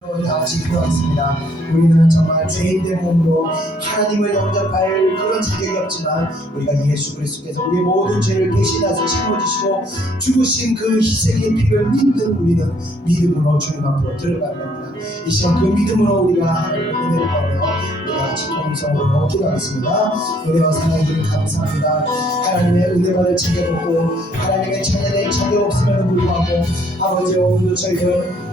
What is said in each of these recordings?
다 같이 기도하겠습니다. 우리는 정말 죄인된 몸으로 하나님을 영접할 그런 자격이 없지만 우리가 예수 그리스도께서 우리의 모든 죄를 대신하셔서 짊어지시고 죽으신 그 희생의 피를 믿는 우리는 믿음으로 주님 앞으로 들어가는 겁니다. 이 시간 그 믿음으로 우리가 하나님의 은혜를 받으며 우리가 같이 동성으로 기도하겠습니다. 은혜와 사랑해 주님 감사합니다. 하나님의 은혜 받을 자격 없고 하나님의 자녀된 자격 없음에도 불구하고 아버지와 오늘도 저희들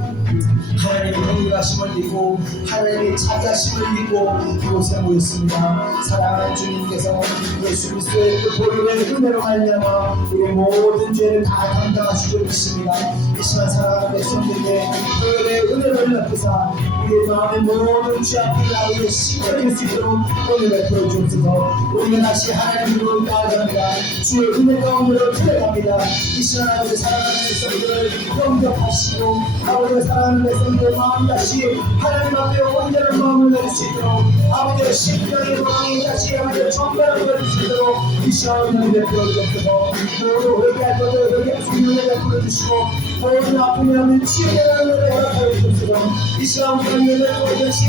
하나님의 긍휼하심을 믿고 하나님의 자비하심을 믿고 이곳에 모였습니다. 사랑하는 주님께서 예수 그리스도의 그 보혈의 은혜로 말미암아 우리의 모든 죄를 다 담당하시고 계십니다. 이 시간 사랑하는 백성들에게 보혈의 은혜를 베푸사 우리의 마음의 모든 죄 앞에 아버지의 씻겨질 수 있도록 은혜 베풀어 주옵소서. 우리가 다시 하나님으로 나아갑니다. 주의 은혜 가운데로 들어갑니다. 이 시간 아버지 사랑하는 백성들을 영접하시고 아버지가 사랑하는 백성들의 마음 다시 하나님 앞에 온전한 마음을 내릴 수 있도록 아버지의 심령의 마음이 다시 아버지의 정결을 내릴 수 있도록 이 시간 은혜 베풀어 주옵소서. 모두 회개할 것을 회개할 수 있는 은혜 베풀어 주시고 모든 아픔이 하는 치유되는 은혜를 허락하여 주옵소서. 이 시간 우리가 예배를 드시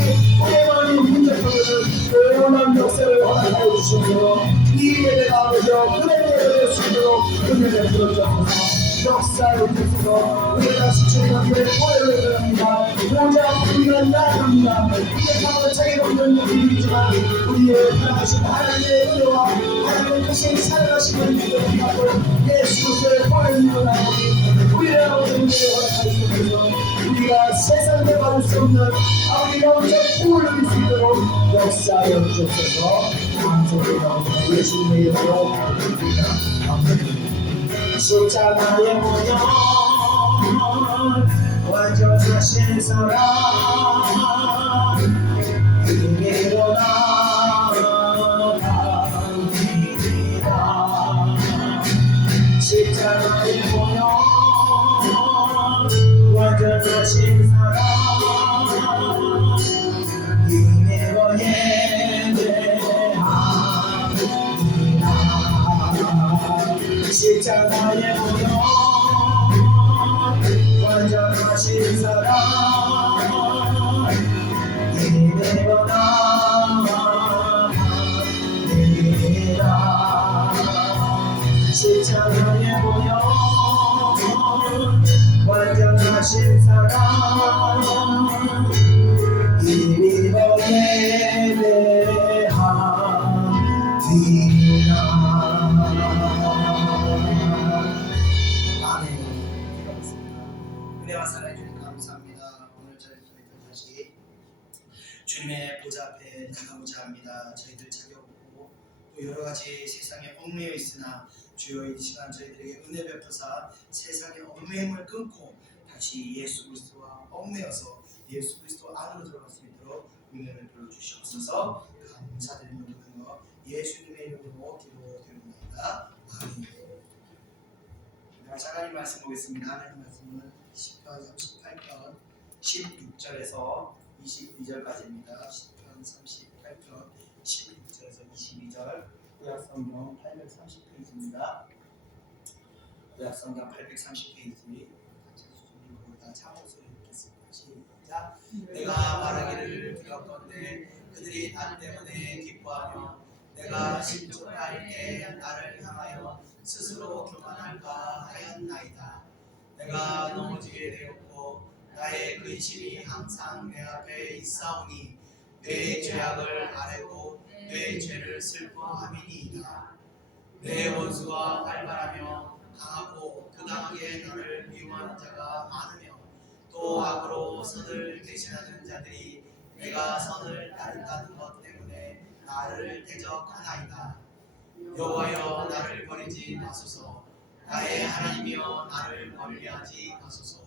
우리의 마음이 문제점을 원한 역사를 허락하여 주옵소서. 이 예배가 아버지여 그대로 예배될 수 있도록 은혜 베풀어 주옵소서. 역사에 주옵소서. 우리가 다시 주님 앞에 보혈을 드립니다. 모자 우리가 나아갑니다. 이게 정말 자기가 없는 일이지만 우리의 사랑하신 하나님의 은혜와 하나님의 크신 사랑하심을 믿음하고 예수 그리스도의 보혈을 나오니 우리의 아버지 은혜를 허락하여 주옵소서. 우리가 세상에 받을 수 없는 아버지가 온전 구원을 누릴 수 있도록 역사하여 주옵소서. 감사드립니다. 예수님의 이름으로 기도드립니다. 아멘. 십자가의 모형 완전하신 사랑 그대로 나아갑니다. 십자가의 모형 완전하신 사랑 그대로 예배합니다. 십자가의 모형 완전하신 사랑 이대로 나아갑니다. 십자가의 모형 완전하신 사랑 이대로 예배합니다. 은혜와 사랑해 주님 감사합니다. 오늘 저희들 다시 주님의 보좌 앞에 나가고자 합니다. 저희들 자격 없고 또 여러 가지 세상에 얽매여 있으나 주여 이 시간 저희들에게 은혜 베푸사 세상의 얽매임을 끊고 다시 예수 그리스도와 얽매여서 예수 그리스도 안으로 들어갈 수 있도록 은혜를 베풀어 주시옵소서. 감사드리는 기도하며 예수님의 이름으로 기도드립니다. 아멘. 하나님 말씀 보겠습니다. 하나님 말씀은 10편 38편 16절에서 22절까지입니다. 10편 38편 16절에서 22절 구약성경 830페이지입니다. 구약성경 830페이지 다 참고서 읽겠습니다. 시작. 내가 말하기를 들었건대 그들이 나 때문에 기뻐하며 내가 신족할 때 나를 향하여 스스로 교만할까 하였나이다. 내가 넘어지게 되었고 나의 근심이 항상 내 앞에 있사오니 내 죄악을 아뢰고 내 죄를 슬퍼함이니이다. 내 원수가 활발하며 강하고 부당하게 나를 미워하는 자가 많으며 또 악으로 선을 대신하는 자들이 내가 선을 따른다는 것 때문에 나를 대적하나이다. 여호와여 나를 버리지 마소서. 나의 하나님이여 나를 멀리하지 마소서.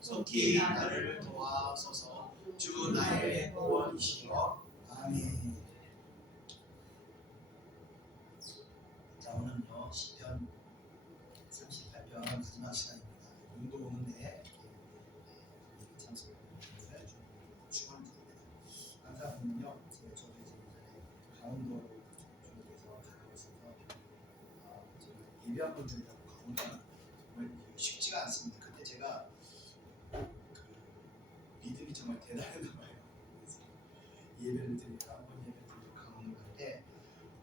속히 나를 도와소서. 주 나의 구원이시여. 아멘. 자 오늘은요 시편 38편 마지막 시간입니다. 눈도 오는데 참석을 축원드립니다. 감사합니다. 저도 지금 강원도 쪽에서 가고 있어서 예배한 분들이라고 가보면 정말 쉽지가 않습니다. 그때 제가 그 믿음이 정말 정말 대단하다 말이에요. 예배를 드리고 한번 예배를 드리고 강원을 갈때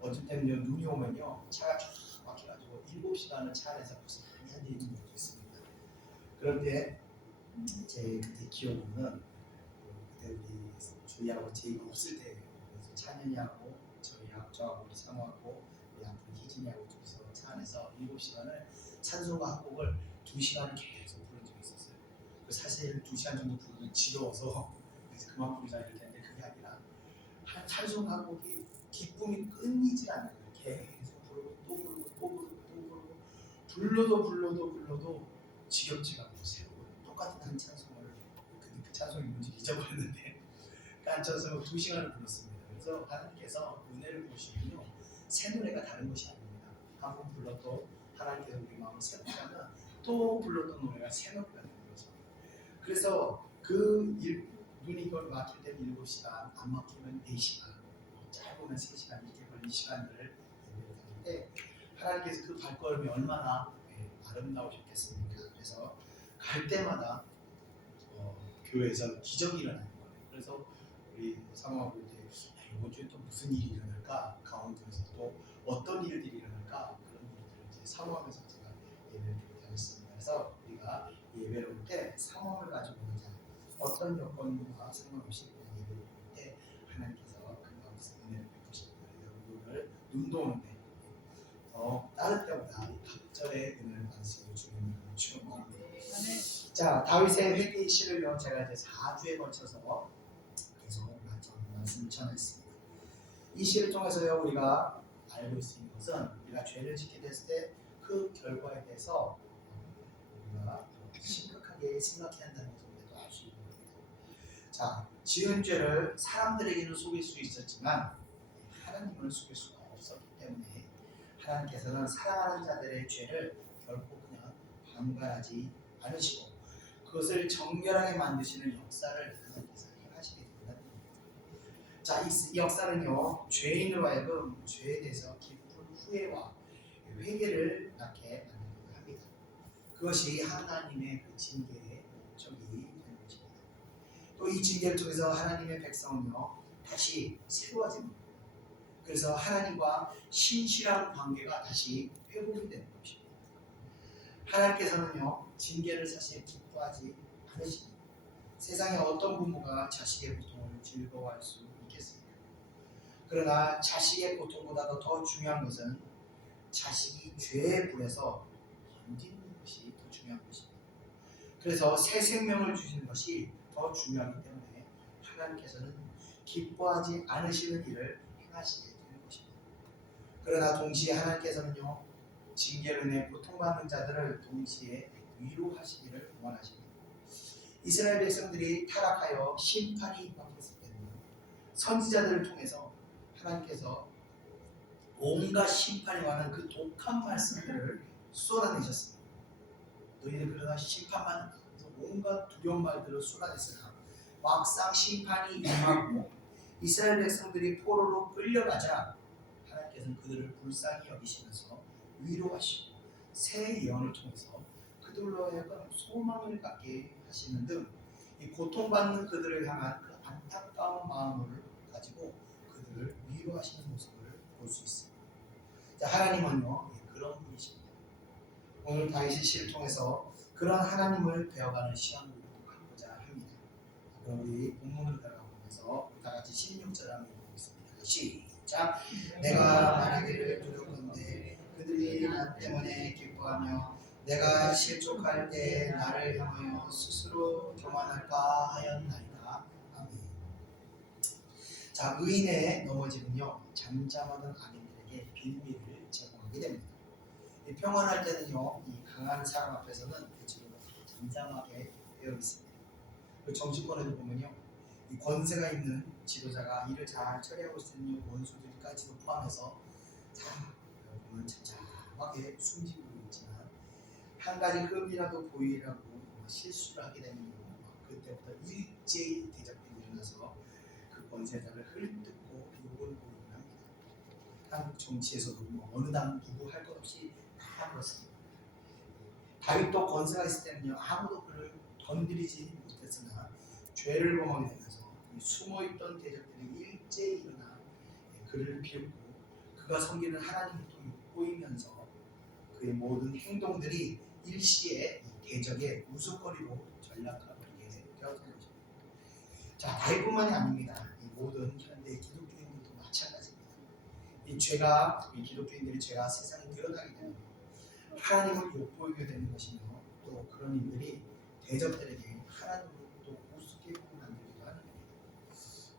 어쩔 때는요 눈이 오면요 차가 쫙 막혀가지고 7시간을 차 안에서 고스란히 앉아 있는 경우도 있습니다. 그런데 제 그때 기억으로는 그때 우리 주희하고 제이가 없을 때예요. 그래서 찬현이하고 저하고 우리 사모하고 우리 아픈 희진이하고 둘이서 차 안에서 7시간을 찬송가 한 곡을 2시간 계속 부른 적이 있었어요. 사실 2시간 정도 부르면 지겨워서 그래서 그만 부르자 이럴 텐데 그게 아니라 한 찬송가 한 곡이 기쁨이 끊이지 않는 거예요. 계속 부르고 또 부르고 또 부르고 또 부르고 불러도 지겹지가 않고 새로운 똑같은 한 찬송을 근데 그 찬송이 뭔지 잊어버렸는데 그 한 찬송을 2시간을 불렀습니다. 그래서 하나님께서 은혜를 보시면요 새 노래가 다른 것이 아닙니다. 한 번 불러도 하나님께서 우리 마음을 새롭게 하면 또 불렀던 노래가 새 노래가 되는 거죠. 그래서 눈이 이걸 막힐 때는 7시간, 안 막히면 4시간, 짧으면 3시간 이렇게 걸린 시간들을 예배를 드리는데 하나님께서 그 발걸음이 얼마나 아름다우셨겠습니까? 그래서 갈 때마다 교회에서 기적이 일어나는 거예요. 그래서 우리 사모하고 이제 이번 주에 또 무슨 일이 일어날까? 강원도에서 또 어떤 일들이 일어날까? 그런 일들을 이제 사모하면서 제가 예배를 드렸습니다. 그래서 우리가 예배를 올 때 상황을 가지고 오자. 어떤 여건과 상관없이 예배를 올 때 하나님께서 그 가운데서 은혜를 베푸십니다. 여러분들 눈도 오는데 다른 때보다 각절의 은혜를 받으시고 주님을 축원합니다. 자, 다윗의 회개의 시를요 제가 이제 4주에 걸쳐서 계속 말씀을 전했습니다. 이 시를 통해서요 우리가 알고 있는 것은 우리가 죄를 짓게 됐을 때 그 결과에 대해서 우리가 심각하게 생각해야 한다는 것을 우리가 알 수 있는 겁니다. 자, 지은 죄를 사람들에게는 속일 수 있었지만 하나님을 속일 수가 없었기 때문에 하나님께서는 사랑하는 자들의 죄를 결코 그냥 방관하지 않으시고 그것을 정결하게 만드시는 역사를 하나님께서 하시게 된다는 겁니다. 자, 이 역사는요 죄인으로 하여금 죄에 대해서 깊은 후회와 회개를 낳게 만들기도 합니다. 그것이 하나님의 그 징계의 목적이 되는 것입니다. 또 이 징계를 통해서 하나님의 백성은요 다시 새로워집니다. 그래서 하나님과 신실한 관계가 다시 회복이 되는 것입니다. 하나님께서는요 징계를 사실 기뻐하지 않으십니다. 세상에 어떤 부모가 자식의 고통을 즐거워할 수 있겠습니까? 그러나 자식의 고통보다도 더 중요한 것은 자식이 죄에 불에서 건지는 것이 더 중요한 것입니다. 그래서 새 생명을 주시는 것이 더 중요하기 때문에 하나님께서는 기뻐하지 않으시는 일을 행하시게 되는 것입니다. 그러나 동시에 하나님께서는요 징계로 인해 고통받는 자들을 동시에 위로하시기를 원하십니다. 이스라엘 백성들이 타락하여 심판이 임박했을 때는 선지자들을 통해서 하나님께서 온갖 심판이 와는 그 독한 말씀들을 쏟아내셨습니다. 너희들 그러다 심판만 한다. 그래서 온갖 두려운 말들을 쏟아냈으나 막상 심판이 임하고 이스라엘 백성들이 포로로 끌려가자 하나님께서는 그들을 불쌍히 여기시면서 위로하시고 새 예언을 통해서 그들로 하여금 소망을 갖게 하시는 등 이 고통받는 그들을 향한 그 안타까운 마음을 가지고 그들을 위로하시는 모습을 볼 수 있습니다. 자, 하나님은요 그런 분이십니다. 오늘 다윗의 시를 통해서 그런 하나님을 배워가는 시간을 갖고자 합니다. 그럼 우리 본문으로 들어가면서 다 같이 16절 한번 읽어보겠습니다. 시작. 내가 말하기를 두렵건대 그들이 나 때문에 기뻐하며 내가 실족할 때 나를 향하여 스스로 교만할까 하였나이다. 아멘. 자, 의인의 넘어짐은요 잠잠하던 악인들에게 빌미를 제공하게 됩니다. 평안할 때는요 이 강한 사람 앞에서는 대체로 잠잠하게 되어 있습니다. 그 정치권에도 보면요 이 권세가 있는 지도자가 일을 잘 처리하고 있는 원수들까지도 포함해서 다 보면 잠잠하게 숨지고 있지만 한 가지 흠이라도 보이라고 실수를 하게 되면 그때부터 일제히 대적들이 일어나서 그 권세자를 흘뜯고 욕을 부르곤 합니다. 한국 정치에서도 어느 당 누구 할 것 없이 다 그렇습니다. 다윗도 권세가 있을 때는요 아무도 그를 건드리지 못했으나 죄를 범하게 되면서 숨어있던 대적들이 일제히 일어나 그를 비웃고 그가 섬기는 하나님을 또 엿보이면서 그의 모든 행동들이 일시에 이 대적의 우스거리로 전락하게 되었던 것입니다. 자, 다윗뿐만이 아닙니다. 이 모든 현대 기독교인들도 마찬가지입니다. 이 죄가, 이 기독교인들의 죄가 세상에 드러나게 되면 하나님을 엿보이게 되는 것이며 또 그런 일들이 대적들에게 하나님을 또 우습게 만들기도 하는 겁니다.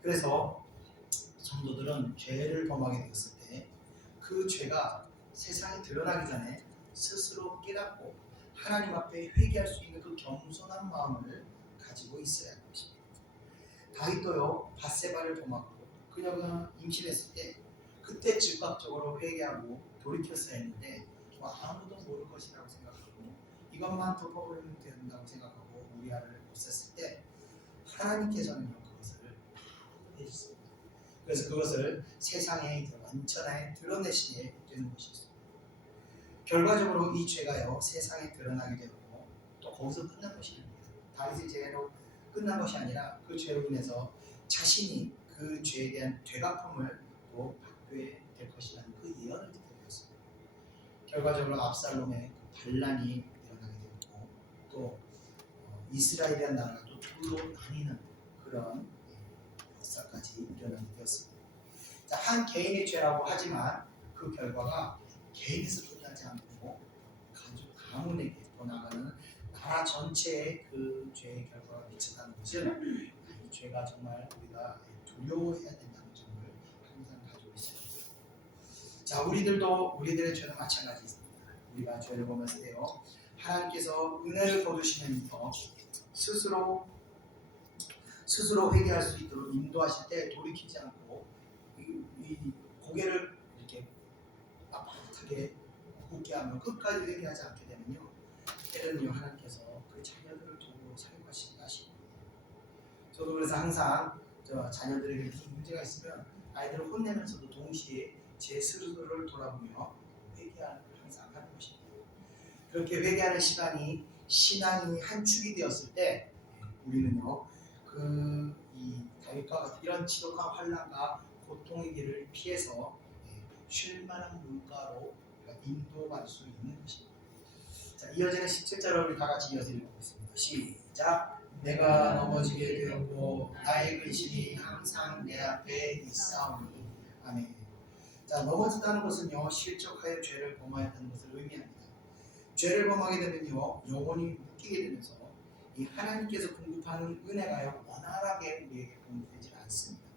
그래서 성도들은 죄를 범하게 되었을 때 그 죄가 세상에 드러나기 전에 스스로 깨닫고 하나님 앞에 회개할 수 있는 그 겸손한 마음을 가지고 있어야 하는 것입니다. 다윗도요, 밧세바를 범하고 그녀가 임신했을 때 그때 즉각적으로 회개하고 돌이켰어야 했는데 아무도 모를 것이라고 생각하고 이것만 덮어버리면 된다고 생각하고 우리아를 없앴을 때 하나님께서는 그것을 해주셨습니다. 그래서 그것을 세상에 완전하게 드러내시게 되는 것이었습니다. 결과적으로 이 죄가요 세상에 드러나게 되었고 또 거기서 끝난 것이 아닙니다. 다윗의 죄로 끝난 것이 아니라 그 죄로 인해서 자신이 그 죄에 대한 되갚음을 또 받게 될 것이라는 그 예언을 듣게 되었습니다. 결과적으로 압살롬의 반란이 일어나게 되었고 또 이스라엘이라는 나라가 또 둘로 나뉘는 그런 역사까지 일어나게 되었습니다. 자, 한 개인의 죄라고 하지만 그 결과가 개인에서 끝나지 않고 가족 가문에게 또 나가는 나라 전체에 그 죄의 결과가 미쳤다는 것은 이 죄가 정말 우리가 두려워해야 된다는 점을 항상 가지고 있습니다. 자, 우리들의 죄는 마찬가지 있습니다. 우리가 죄를 범했을 때요 하나님께서 은혜를 거두시면서 스스로 회개할 수 있도록 인도하실 때 돌이키지 않고 이 고개를 이렇게 빳빳하게 굳게 하면 끝까지 회개하지 않게 되면요 때로는요 하나님께서 그 자녀들을 두고 사용하시기 하십니다. 저도 그래서 항상 저 자녀들에게 무슨 문제가 있으면 아이들을 혼내면서도 동시에 제 스스로를 돌아보며 회개하는 항상 하는 것입니다. 그렇게 회개하는 시간이 신앙이 한 축이 되었을 때 우리는요 이 다윗과 같은 이런 지독한 환난과 고통의 길을 피해서 쉴만한 물가로 인도받을 수 있는 것입니다. 자, 이어지는 17절을 우리 다 같이 이어서 읽어보겠습니다. 시작. 내가 넘어지게 되었고 나의 근심이 항상 내 앞에 있사오니. 아멘. 자, 넘어진다는 것은요 실족하여 죄를 범하였다는 것을 의미합니다. 죄를 범하게 되면요 영혼이 묶이게 되면서 이 하나님께서 공급하는 은혜가요 원활하게 우리에게 공급되지 않습니다.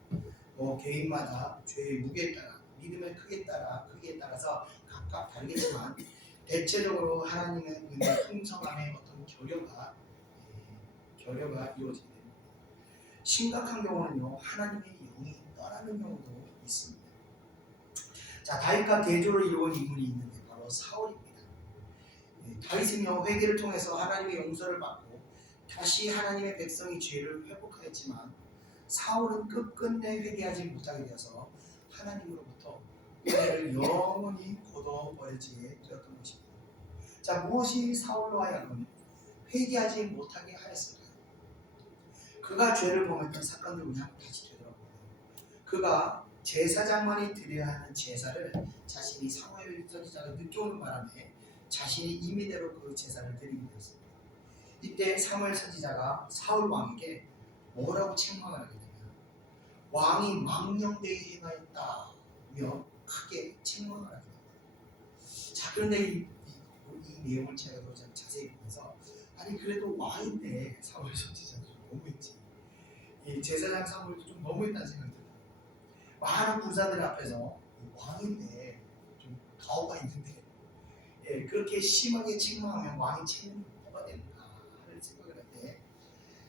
개인마다 죄의 무게에 따라 믿음의 크기에 따라서 각각 다르겠지만 대체적으로 하나님의 은혜 풍성함의 어떤 결여가 이루어지게 됩니다. 심각한 경우는요 하나님의 영이 떠나는 경우도 있습니다. 자, 다윗과 대조를 이루은 인물이 있는데 바로 사울입니다. 다윗은요 회개를 통해서 하나님의 용서를 받고 다시 하나님의 백성이 죄를 회복하였지만 사울은 끝끝내 회개하지 못하게 되어서 하나님으로부터 은혜를 영원히 거둬버리게 되었던 것입니다. 자, 무엇이 사울로 하여금 회개하지 못하게 하였을까요? 그가 죄를 범했던 사건들 우리 한번 다시 되돌아보면 그가 제사장만이 드려야 하는 제사를 자신이 사무엘 선지자가 늦게 오는 바람에 자신이 임의대로 그 제사를 드리게 되었습니다. 이때 사무엘 선지자가 사울 왕에게 뭐라고 책망을 하게 되냐, 왕이 망령되이 행하였다며 크게 책망을 하게 됩니다. 자, 그런데 이 내용을 제가 더 자세히 보면서 아니 그래도 왕인데 사무엘 선지자도 좀 너무했지, 이 제사장 사무엘도 좀 너무했다는 생각이 들어요. 많은 군사들 앞에서 왕인데 좀 가오가 있는데 그렇게 심하게 책망하면 왕이 책임이 뭐가 되는가 하는 생각을 할 때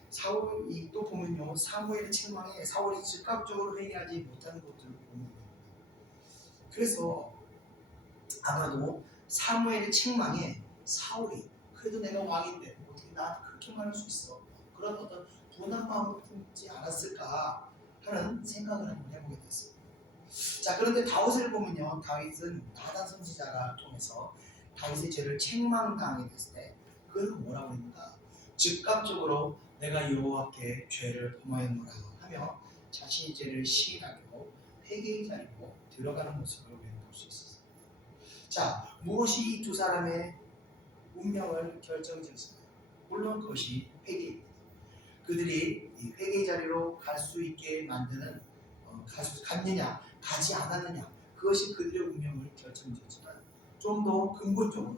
사울이 또 보면요 사무엘의 책망에 사울이 즉각적으로 회개하지 못하는 것들을 보면 됩니다. 그래서 아마도 사무엘의 책망에 사울이 그래도 내가 왕인데 어떻게 나한테 그렇게 말할 수 있어, 그런 어떤 분한 마음을 품지 않았을까 하는 생각을 한번 해보게 됐습니다. 자, 그런데 다윗을 보면요 다윗은 나단 선지자를 통해서 다윗의 죄를 책망당하게 됐을 때 그는 뭐라고 했는가, 즉각적으로 내가 여호와께 죄를 범하였노라 하며 자신의 죄를 시인하고 회개의 자리로 들어가는 모습을 우리는 볼 수 있었어요. 자, 무엇이 이 두 사람의 운명을 결정지었을까요? 물론 그것이 회개입니다. 그들이 이 회개의 자리로 갈 수 있게 만드는 갔느냐 가지 않았느냐, 그것이 그들의 운명을 결정지었지만 좀 더 근본적으로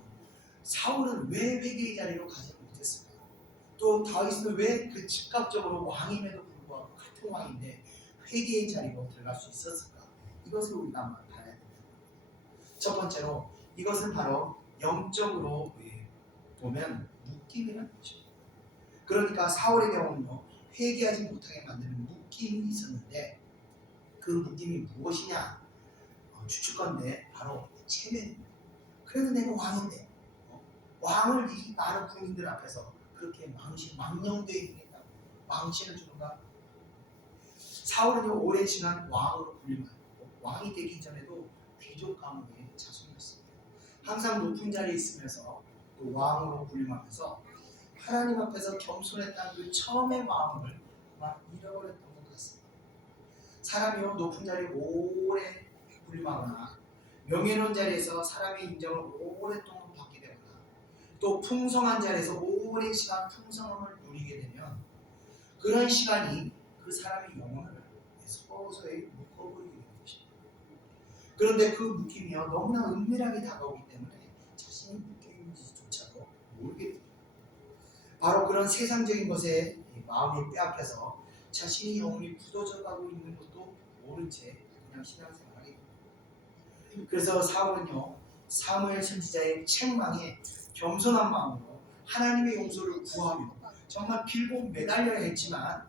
사울은 왜 회개의 자리로 가지 못했을까? 또 다윗은 왜 그 즉각적으로 왕임에도 불구하고 같은 왕인데 회개의 자리로 들어갈 수 있었을까? 이것을 우리가 한번 봐야 됩니다. 첫 번째로 이것은 바로 영적으로 보면 묶임이라는 것입니다. 그러니까 사울의 경우는요, 회개하지 못하게 만드는 묶임이 있었는데 그 묶임이 무엇이냐? 추측건데 바로 체면입니다. 그래도 내가 왕인데 왕을 이 많은 군인들 앞에서 그렇게 망령되게 행했다고 망신을 주는가? 사울은요, 오랜 시간 왕으로 불림하였고 왕이 되기 전에도 귀족 가문의 자손이었습니다. 항상 높은 자리에 있으면서 또 왕으로 불림하면서 하나님 앞에서 겸손했다는 그 처음의 마음을 막 잃어버렸던 것 같습니다. 사람이요, 높은 자리에 오래 불림하거나 명예로운 자리에서 사람의 인정을 오랫동안 받게 되거나 또 풍성한 자리에서 오랜 시간 풍성함을 누리게 되면 그런 시간이 그 사람의 영혼을 서서히 묶어버리게 되는 것입니다. 그런데 그 묶임이요, 너무나 은밀하게 다가오기 때문에 자신이 묶임인지조차도 모르게 됩니다. 바로 그런 세상적인 것에 마음이 빼앗겨서 자신의 영혼이 굳어져 가고 있는 것도 모른 채 그냥 신앙생활하게 됩니다. 그래서 사울은요, 사무엘 선지자의 책망에 겸손한 마음으로 하나님의 용서를 구하며 정말 빌고 매달려야 했지만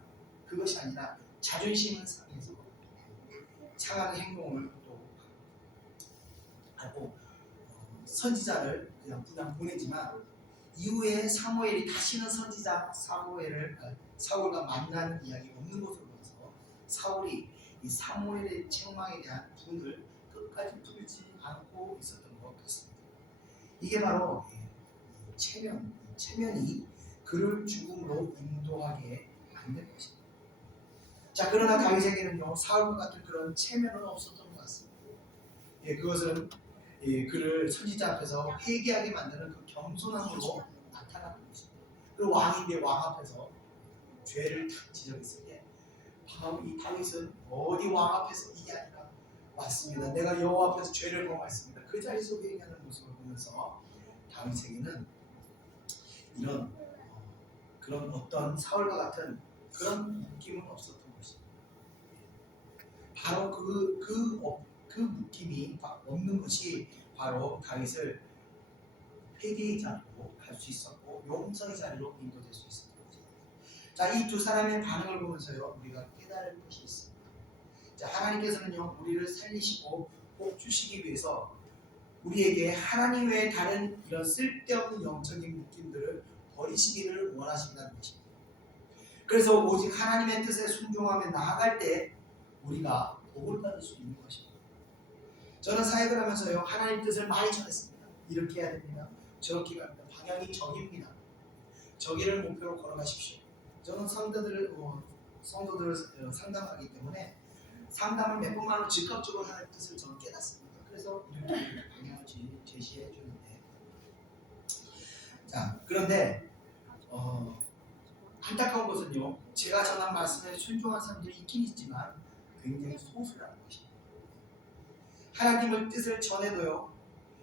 그것이 아니라 자존심을 상해서 상한 행동을 또 하고 선지자를 그냥 보내지만 이후에 사무엘이 다시는 선지자 사울과 만나는 이야기가 없는 것으로 봐서 사울이 이 사무엘의 책망에 대한 분을 끝까지 풀지 않고 있었던 것 같습니다. 이게 바로 체면이 그를 죽음으로 인도하게 만든 것입니다. 자, 그러나 다윗에게는요, 사울과 같은 그런 체면은 없었던 것 같습니다. 그것은 그를 선지자 앞에서 회개하게 만드는 그 겸손함으로 나타나는 것입니다. 그 왕인데 왕 앞에서 죄를 탁 지적했을 때 이 다윗은 어디 왕 앞에서 이게 아니라 맞습니다. 내가 여호와 앞에서 죄를 범했습니다. 그 자리에서 회개하는 모습을 보면서 다윗에게는 이런 그런 어떤 사울과 같은 그런 느낌은 없었던 것입니다. 바로 그 느낌이 없는 것이 바로 다윗을 회개의 자리로 갈 수 있었고 용서의 자리로 인도될 수 있었던 거죠. 자, 이 두 사람의 반응을 보면서요, 우리가 깨달을 것이 있습니다. 자, 하나님께서는요, 우리를 살리시고 복 주시기 위해서 우리에게 하나님 외에 다른 이런 쓸데없는 영적인 느낌들을 버리시기를 원하신다는 것입니다. 그래서 오직 하나님의 뜻에 순종하며 나아갈 때 우리가 복을 받을 수 있는 것입니다. 저는 사역을 하면서요, 하나님 뜻을 많이 전했습니다. 이렇게 해야 됩니다. 저렇게 갑니다. 방향이 저기입니다. 저기를 목표로 걸어가십시오. 저는 성도들을 상담하기 때문에 상담을 몇 번만으로 즉각적으로 하나님의 뜻을 저는 깨닫습니다. 그래서 이렇게 방향을 제시해 주는데, 자, 그런데 안타까운 것은요, 제가 전한 말씀에 순종한 사람들이 있긴 있지만 굉장히 소수라는 것입니다. 하나님의 뜻을 전해도요,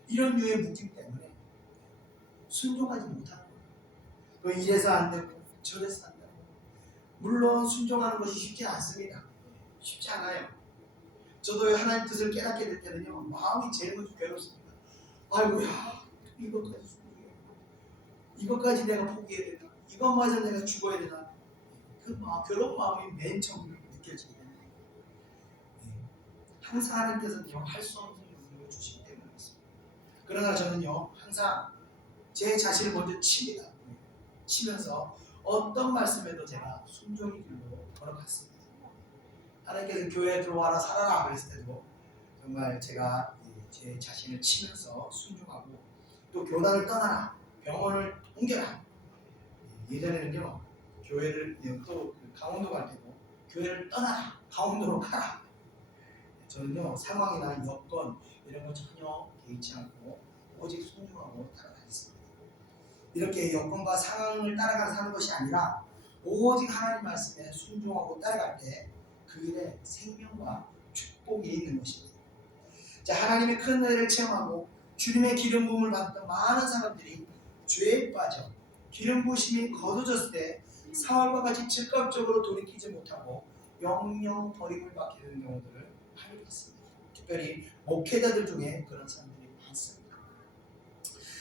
이런 류의 묶임 때문에 순종하지 못하는 거예요. 이래서 안 되고 저래서 안 되고. 물론 순종하는 것이 쉽지 않습니다. 쉽지 않아요. 저도 하나님 뜻을 깨닫게 될 때는요, 마음이 제일 먼저 괴롭습니다. 아이고야, 이것까지 순종해, 이것까지 내가 포기해야 되나, 이것마저 내가 죽어야 되나, 그 괴로운 마음이 맨 처음 느껴지게 됩니다. 항상 하나님께서는요, 할 수 없는 능력을 주시기 때문에 그렇습니다. 그러나 저는요, 항상 제 자신을 먼저 칩니다. 치면서 어떤 말씀에도 제가 순종의 길로 걸어갔습니다. 하나님께서 교회에 들어와라 살아라 그랬을 때도 정말 제가 제 자신을 치면서 순종하고, 또 교단을 떠나라, 병원을 옮겨라. 예전에는요, 교회를 또 강원도 갈 때도 교회를 떠나라, 강원도로 가라. 저는요 상황이나 여건 이런 거 전혀 개의치 않고 오직 순종하고 따라가겠습니다. 이렇게 여건과 상황을 따라가 사는 것이 아니라 오직 하나님 말씀에 순종하고 따라갈 때 그 일에 생명과 축복이 있는 것입니다. 자, 하나님의 큰 은혜를 체험하고 주님의 기름 부음을 받았던 많은 사람들이 죄에 빠져 기름 부으심이 거둬졌을 때 사울과 같이 즉각적으로 돌이키지 못하고 영영 버림을 받게 되는 경우들을 발견했습니다. 특별히 목회자들 중에 그런 사람들이 많습니다.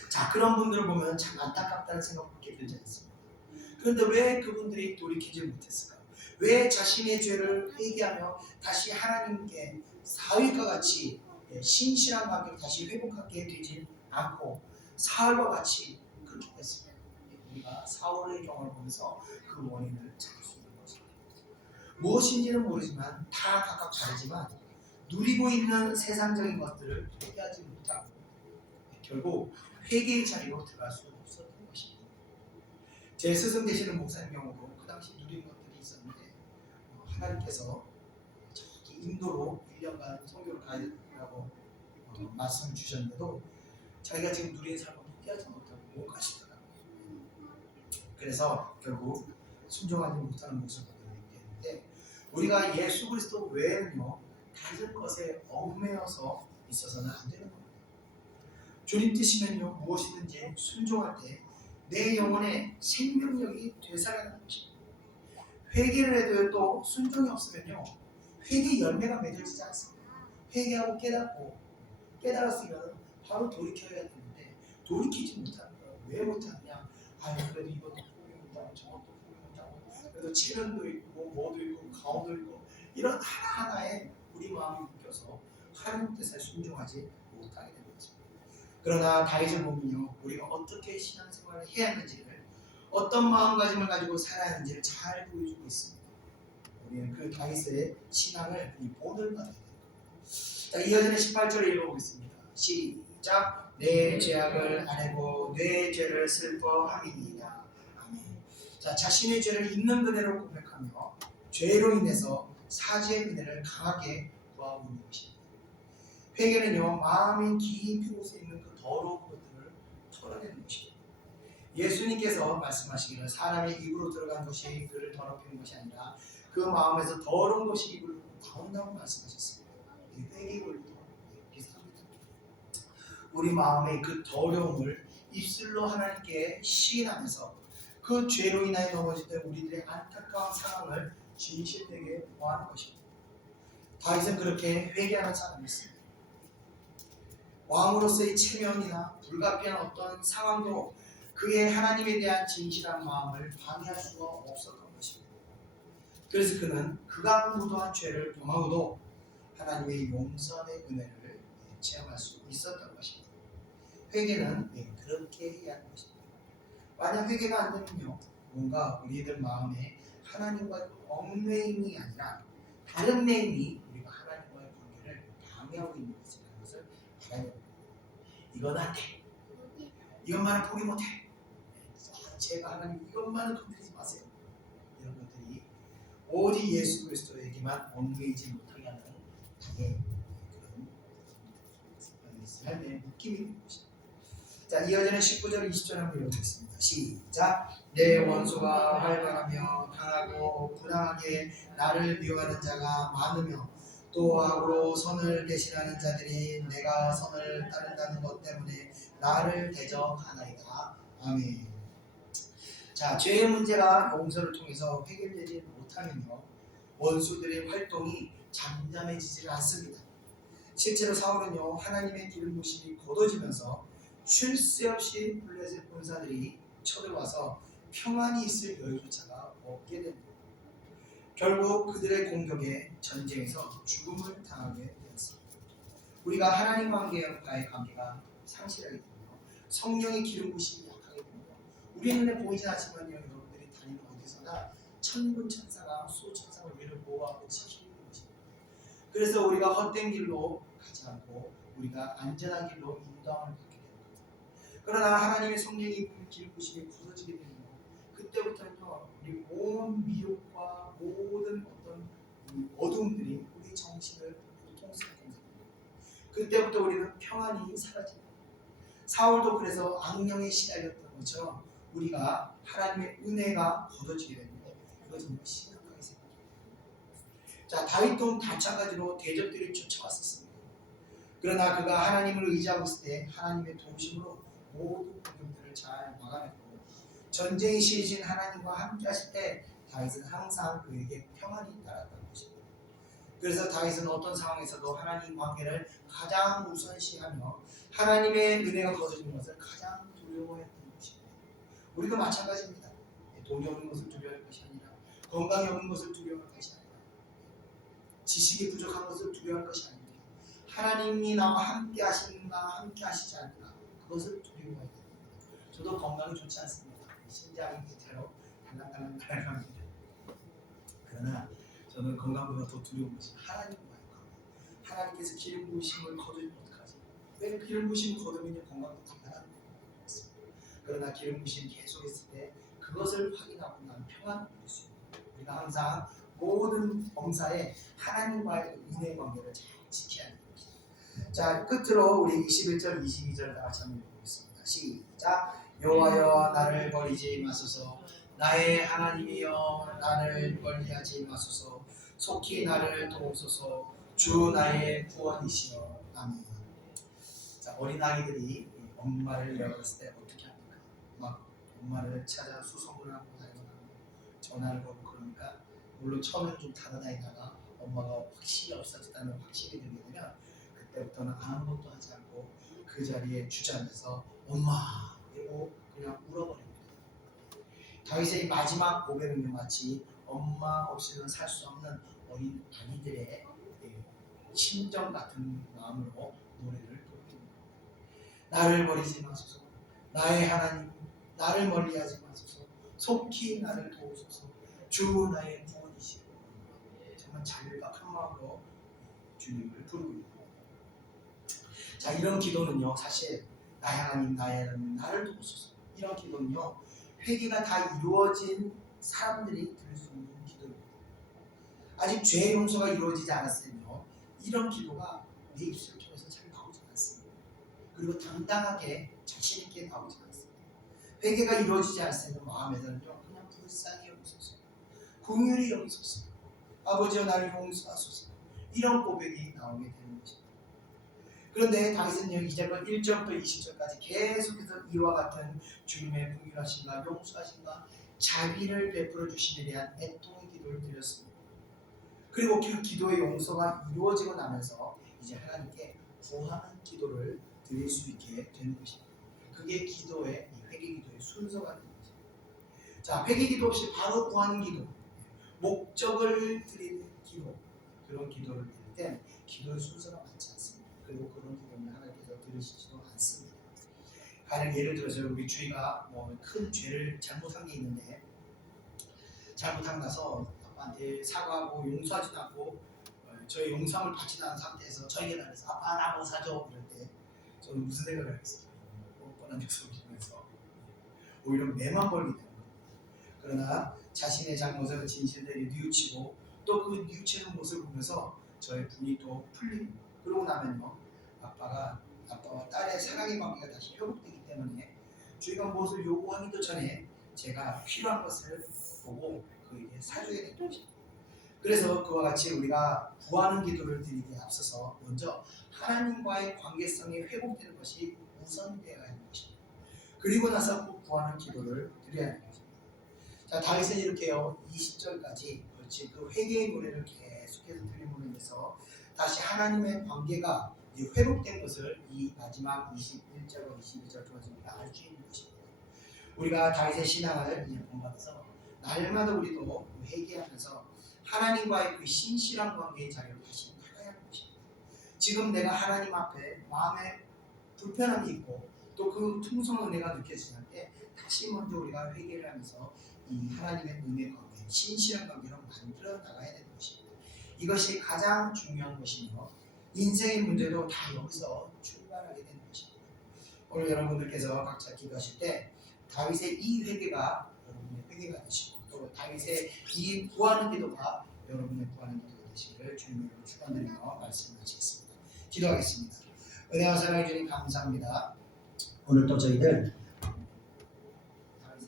자, 그런 분들을 보면 참 안타깝다는 생각밖에 들지 않습니다. 그런데 왜 그분들이 돌이키지 못했을까요? 왜 자신의 죄를 회개하며 다시 하나님께 사위과 같이 신실한 관계를 다시 회복하게 되지 않고 사울과 같이 그렇게 됐습니다. 우리가 사울의 경험을 보면서 그 원인을 찾을 수 있는 것입니다. 무엇인지는 모르지만 다 각각 다르지만 누리고 있는 세상적인 것들을 회개하지 못하고 결국 회개의 자리로 들어갈 수 없었던 것입니다. 제 스승 되시는 목사님 경우도 그 당시 누린 것들이 있었는데 하나님께서 저기 인도로 1년간 선교를 가라고 말씀을 주셨는데도 자기가 지금 누리는 삶을 포기하지 못하고 못 가시더라고요. 그래서 결국 순종하지 못하는 모습을 보게 되는데 우리가 예수 그리스도 외에는요 다른 것에 얽매여서 있어서는 안 되는 겁니다. 주님 뜻이면요 무엇이든지 순종할 때 내 영혼의 생명력이 되살아나는 것입니다. 회개를 해도 또 순종이 없으면요 회개 열매가 맺어지지 않습니다. 회개하고 깨달았으면 바로 돌이켜야 되는데 돌이키지 못하는 거예요. 왜 못하느냐? 그래도 이것도 포기 못하고 저것도 포기 못하고 그래도 체면도 있고 뭐도 있고 가오도 있고 이런 하나하나에 우리 마음이 묶여서 하나님 뜻에 순종하지 못하게 되는 것입니다. 그러나 다윗을 보면요 우리가 어떻게 신앙생활을 해야 하는지를 어떤 마음가짐을 가지고 살아야 하는지를 잘 보여주고 있습니다. 우리는 그 다윗의 신앙을 본을 받아야 됩니다. 자, 이어지는 18절을 읽어보겠습니다. 시작. 내 죄악을 아뢰고 내 죄를 슬퍼함이니이다. 아멘. 자, 자신의 죄를 있는 그대로 고백하며 죄로 인해서 사죄의 은혜를 강하게 구하고 있는 것입니다. 회개는요 마음이 깊이 곳에 있는 그 더러운 것들을 털어내는 것입니다. 예수님께서 말씀하시기를 사람의 입으로 들어간 것이 그를 더럽히는 것이 아니라 그 마음에서 더러운 것이 입으로 나온다고 말씀하셨습니다. 회개의 원리도 비슷합니다. 우리 마음의 그 더러움을 입술로 하나님께 시인하면서 그 죄로 인하여 넘어질 때 우리들의 안타까운 상황을 진실되게 보하는 것입니다. 다윗은 그렇게 회개하는 사람이었습니다. 왕으로서의 체면이나 불가피한 어떤 상황도 그의 하나님에 대한 진실한 마음을 방해할 수가 없었던 것입니다. 그래서 그는 극악무도한 죄를 범하고도 하나님의 용서의 은혜를 체험할 수 있었던 것입니다. 회개는 그렇게 해야 하는 것입니다. 만약 회개가 안 되면요 뭔가 우리들 마음에 하나님과의 얽매임이 아니라 다른 매임이 우리가 하나님과의 관계를 방해하고 있는 것을 알아야 됩니다. 이건 안 돼. 이것만은 포기 못해. 제가 하나님 이것만은 건드리지 마세요. 이런 것들이 오직 예수 그리스도에게만 얽매이지 못하게 하는 당의 그런 삶의 묶임이 있는 것입니다. 자, 이어지는 19절 20절 한번 읽어보겠습니다. 시작. 내 원수가 활발하며 강하고 불쌍하게 나를 미워하는 자가 많으며 또 악으로 선을 대신하는 자들이 내가 선을 따른다는 것 때문에 나를 대적하나이다. 아멘. 자, 죄의 문제가 용서를 통해서 해결되지 못하면요 원수들의 활동이 잠잠해지지 않습니다. 실제로 사울은요 하나님의 기름 부으심이 거둬지면서 쉴 새 없이 블레셋 군사들이 쳐들어와서 평안히 있을 여유조차가 없게 됩니다. 결국 그들의 공격에 전쟁에서 죽음을 당하게 되었습니다. 우리가 하나님과의 관계가 상실하게 되며 성령의 기름 부으심이 약하게 됩니다. 우리 눈에 보이지 않지만요 여러분들이 다니는 어디서나 천군 천사가 수천사가 우리를 보호하고 지키는 것입니다. 그래서 우리가 헛된 길로 가지 않고 우리가 안전한 길로 인도함을 받게 됩니다. 그러나 하나님의 성령이 기름 부으심이 굳어지게 되면 그때부터는요 우리 온 미혹과 모든 어떤 이 어둠들이 우리 정신을 통솔합니다. 그때부터 우리는 평안이 사라집니다. 사울도 그래서 악령에 시달렸던 것처럼 우리가 하나님의 은혜가 걷어지게 되는데 그거 정말 심각하게 생각해요. 자, 다윗도 마찬가지로 대적들이 쫓아왔었습니다. 그러나 그가 하나님을 의지하고 있을 때 하나님의 도우심으로 모든 공격들을 잘 막아냈고 전쟁이 시해진 하나님과 함께 하실 때 다윗은 항상 그에게 평안이 따랐던 것입니다. 그래서 다윗은 어떤 상황에서도 하나님 관계를 가장 우선시하며 하나님의 은혜가 거둬지는 것을 가장 두려워했던 것입니다. 우리도 마찬가지입니다. 돈이 없는 것을 두려워할 것이 아니라 건강이 없는 것을 두려워할 것이 아니라 지식이 부족한 것을 두려워할 것이 아닙니다. 하나님이 나와 함께 하시는가 함께 하시지 않는가 그것을 두려워해야 됩니다. 저도 건강이 좋지 않습니다. 심장이 이대로 달랑달랑달랑합니다. 그러나 저는 건강보다 더 두려운 것이 하나님과의 관계. 하나님께서 기름 부으심을 거두면 어떡하지? 왜 기름 부으심을 거두면 건강도 달라나는 것입니다. 그러나 기름 부으심이 계속 있을 때 그것을 확인하고 나면 평안을 얻을 수 있습니다. 우리가 항상 모든 범사에 하나님과의 은혜의 관계를 잘 지켜야 합니다. 자, 끝으로 우리 21절, 22절 다 같이 한번 읽어보겠습니다. 시작. 여호와여 나를 버리지 마소서. 나의 하나님이여 나를 멀리하지 마소서. 속히 나를 도우소서. 주 나의 구원이시여. 아멘. 자, 어린아이들이 엄마를 잃어버렸을 때 어떻게 합니까? 막 엄마를 찾아 수소문을 하고 다니고 전화를 걸고 그러니까 물론 처음엔 좀 다르다니다가 엄마가 확실히 없어졌다는 확실히 들게 되면 그때부터는 아무것도 하지 않고 그 자리에 주저앉아서 엄마 이러고 그냥 울어버립니다. 다윗의 마지막 고백은요 마치 엄마 없이는 살 수 없는 어린 아이들의 심정 같은 마음으로 노래를 부릅니다. 나를 버리지 마소서. 나의 하나님 나를 멀리하지 마소서. 속히 나를 도우소서. 주 나의 구원이시오. 정말 절박한 마음으로 주님을 부르고 있습니다. 자, 이런 기도는요 사실 나의 하나님 나의 하나님 나를 도우소서 이런 기도는요 회개가 다 이루어진 사람들이 들을 수 있는 기도입니다. 아직 죄 용서가 이루어지지 않았으면요 이런 기도가 내 입술을 통해서 잘 나오지 않습니다. 그리고 당당하게 자신 있게 나오지 않습니다. 회개가 이루어지지 않았으면 마음에서는요 그냥 불쌍히 여기소서 긍휼히 여기소서 아버지여 나를 용서하소서 이런 고백이 나오게 되는 것입니다. 그런데 다윗은요 이제껏 1절부터 20절까지 계속해서 이와 같은 주님의 긍휼하심과 용서하심과 자비를 베풀어 주심에 대한 애통의 기도를 드렸습니다. 그리고 그 기도의 용서가 이루어지고 나면서 이제 하나님께 구하는 기도를 드릴 수 있게 되는 것입니다. 그게 기도의 회개 기도의 순서가 되는 것입니다. 자, 회개 기도 없이 바로 구하는 기도, 목적을 드리는 기도, 그런 기도를 드릴 때 기도의 순서가 맞지 않습니다. 그리고 그런 기도는 하나님께서 들으시지도 않습니다. 가령 예를 들어서 우리 주위가 큰 죄를 잘못한 게 있는데 잘못한 나서 아빠한테 사과하고 용서하지도 않고 저희 용서를 받지도 않은 상태에서 저에게 나가서 아빠 나 뭐 사줘 이럴 때 저는 무슨 생각을 하겠어요? 뻔뻔한 척소리면서 오히려 매만 벌게 되는 겁니다. 그러나 자신의 잘못을 진실되게 뉘우치고 또 그 뉘우치는 모습을 보면서 저의 분이 또 풀립니다. 그러고 나면요 아빠와 딸의 사랑의 관계가 다시 회복되기 때문에 저희가 무엇을 요구하기도 전에 제가 필요한 것을 보고 그에게 사줘야 되는 것입니다. 그래서 그와 같이 우리가 구하는 기도를 드리기에 앞서서 먼저 하나님과의 관계성이 회복되는 것이 우선되어야 하는 것입니다. 그리고 나서 꼭 구하는 기도를 드려야 하는 것입니다. 자, 다윗은 이렇게요 20절까지 그 회개의 노래를 계속해서 드림으로 인해서 다시 하나님의 관계가 회복된 것을 이 마지막 21절과 22절 통해서 우리가 알 수 있는 것입니다. 우리가 다윗의 신앙을 본받아서 날마다 우리도 회개하면서 하나님과의 그 신실한 관계의 자리로 다시 나가야 하는 것입니다. 지금 내가 하나님 앞에 마음에 불편함이 있고 또 그 풍성한 은혜가 느껴지지 않을 때 다시 먼저 우리가 회개를 하면서 이 하나님의 은혜 관계, 신실한 관계로 만들어 나가야 되는 것입니다. 이것이 가장 중요한 것이며 인생의 문제도 다 여기서 출발하게 되는 것입니다. 오늘 여러분들께서 각자 기도하실 때 다윗의 이 회개가 여러분의 회개가 되시고 또 다윗의 이 구하는 기도가 여러분의 구하는 기도가 되시기를 주님으로 축원드리며 말씀 마치겠습니다. 기도하겠습니다. 은혜와 사랑해 주님 감사합니다. 오늘 또 저희들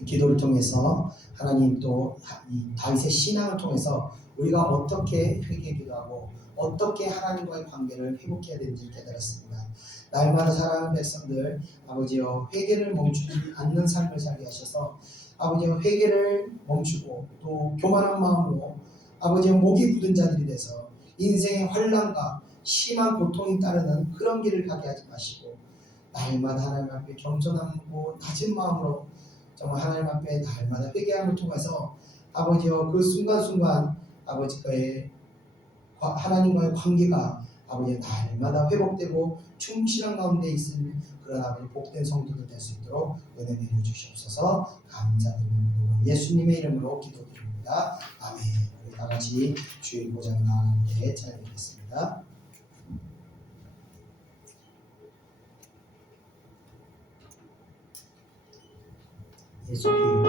기도를 통해서 하나님 또 이 다윗의 신앙을 통해서 우리가 어떻게 회개기도하고 어떻게 하나님과의 관계를 회복해야 되는지 깨달았습니다. 날마다 사랑하는 백성들 아버지여 회개를 멈추지 않는 삶을 살게 하셔서 아버지여 회개를 멈추고 또 교만한 마음으로 아버지여 목이 굳은 자들이 돼서 인생의 환난과 심한 고통이 따르는 그런 길을 가게 하지 마시고 날마다 하나님 앞에 겸손하고 낮은 마음으로 정말 하나님 앞에 날마다 회개함을 통해서 아버지여 그 순간순간 아버지과의 하나님과의 관계가 아버지 날마다 회복되고 충실한 가운데 있을 그런 아버지 복된 성도들 될 수 있도록 은혜 내려 주시옵소서. 감사드립니다. 예수님의 이름으로 기도드립니다. 아멘. 우리 다 같이 주의 보좌에 나가는데 찬양드리겠습니다. 예수의 이름.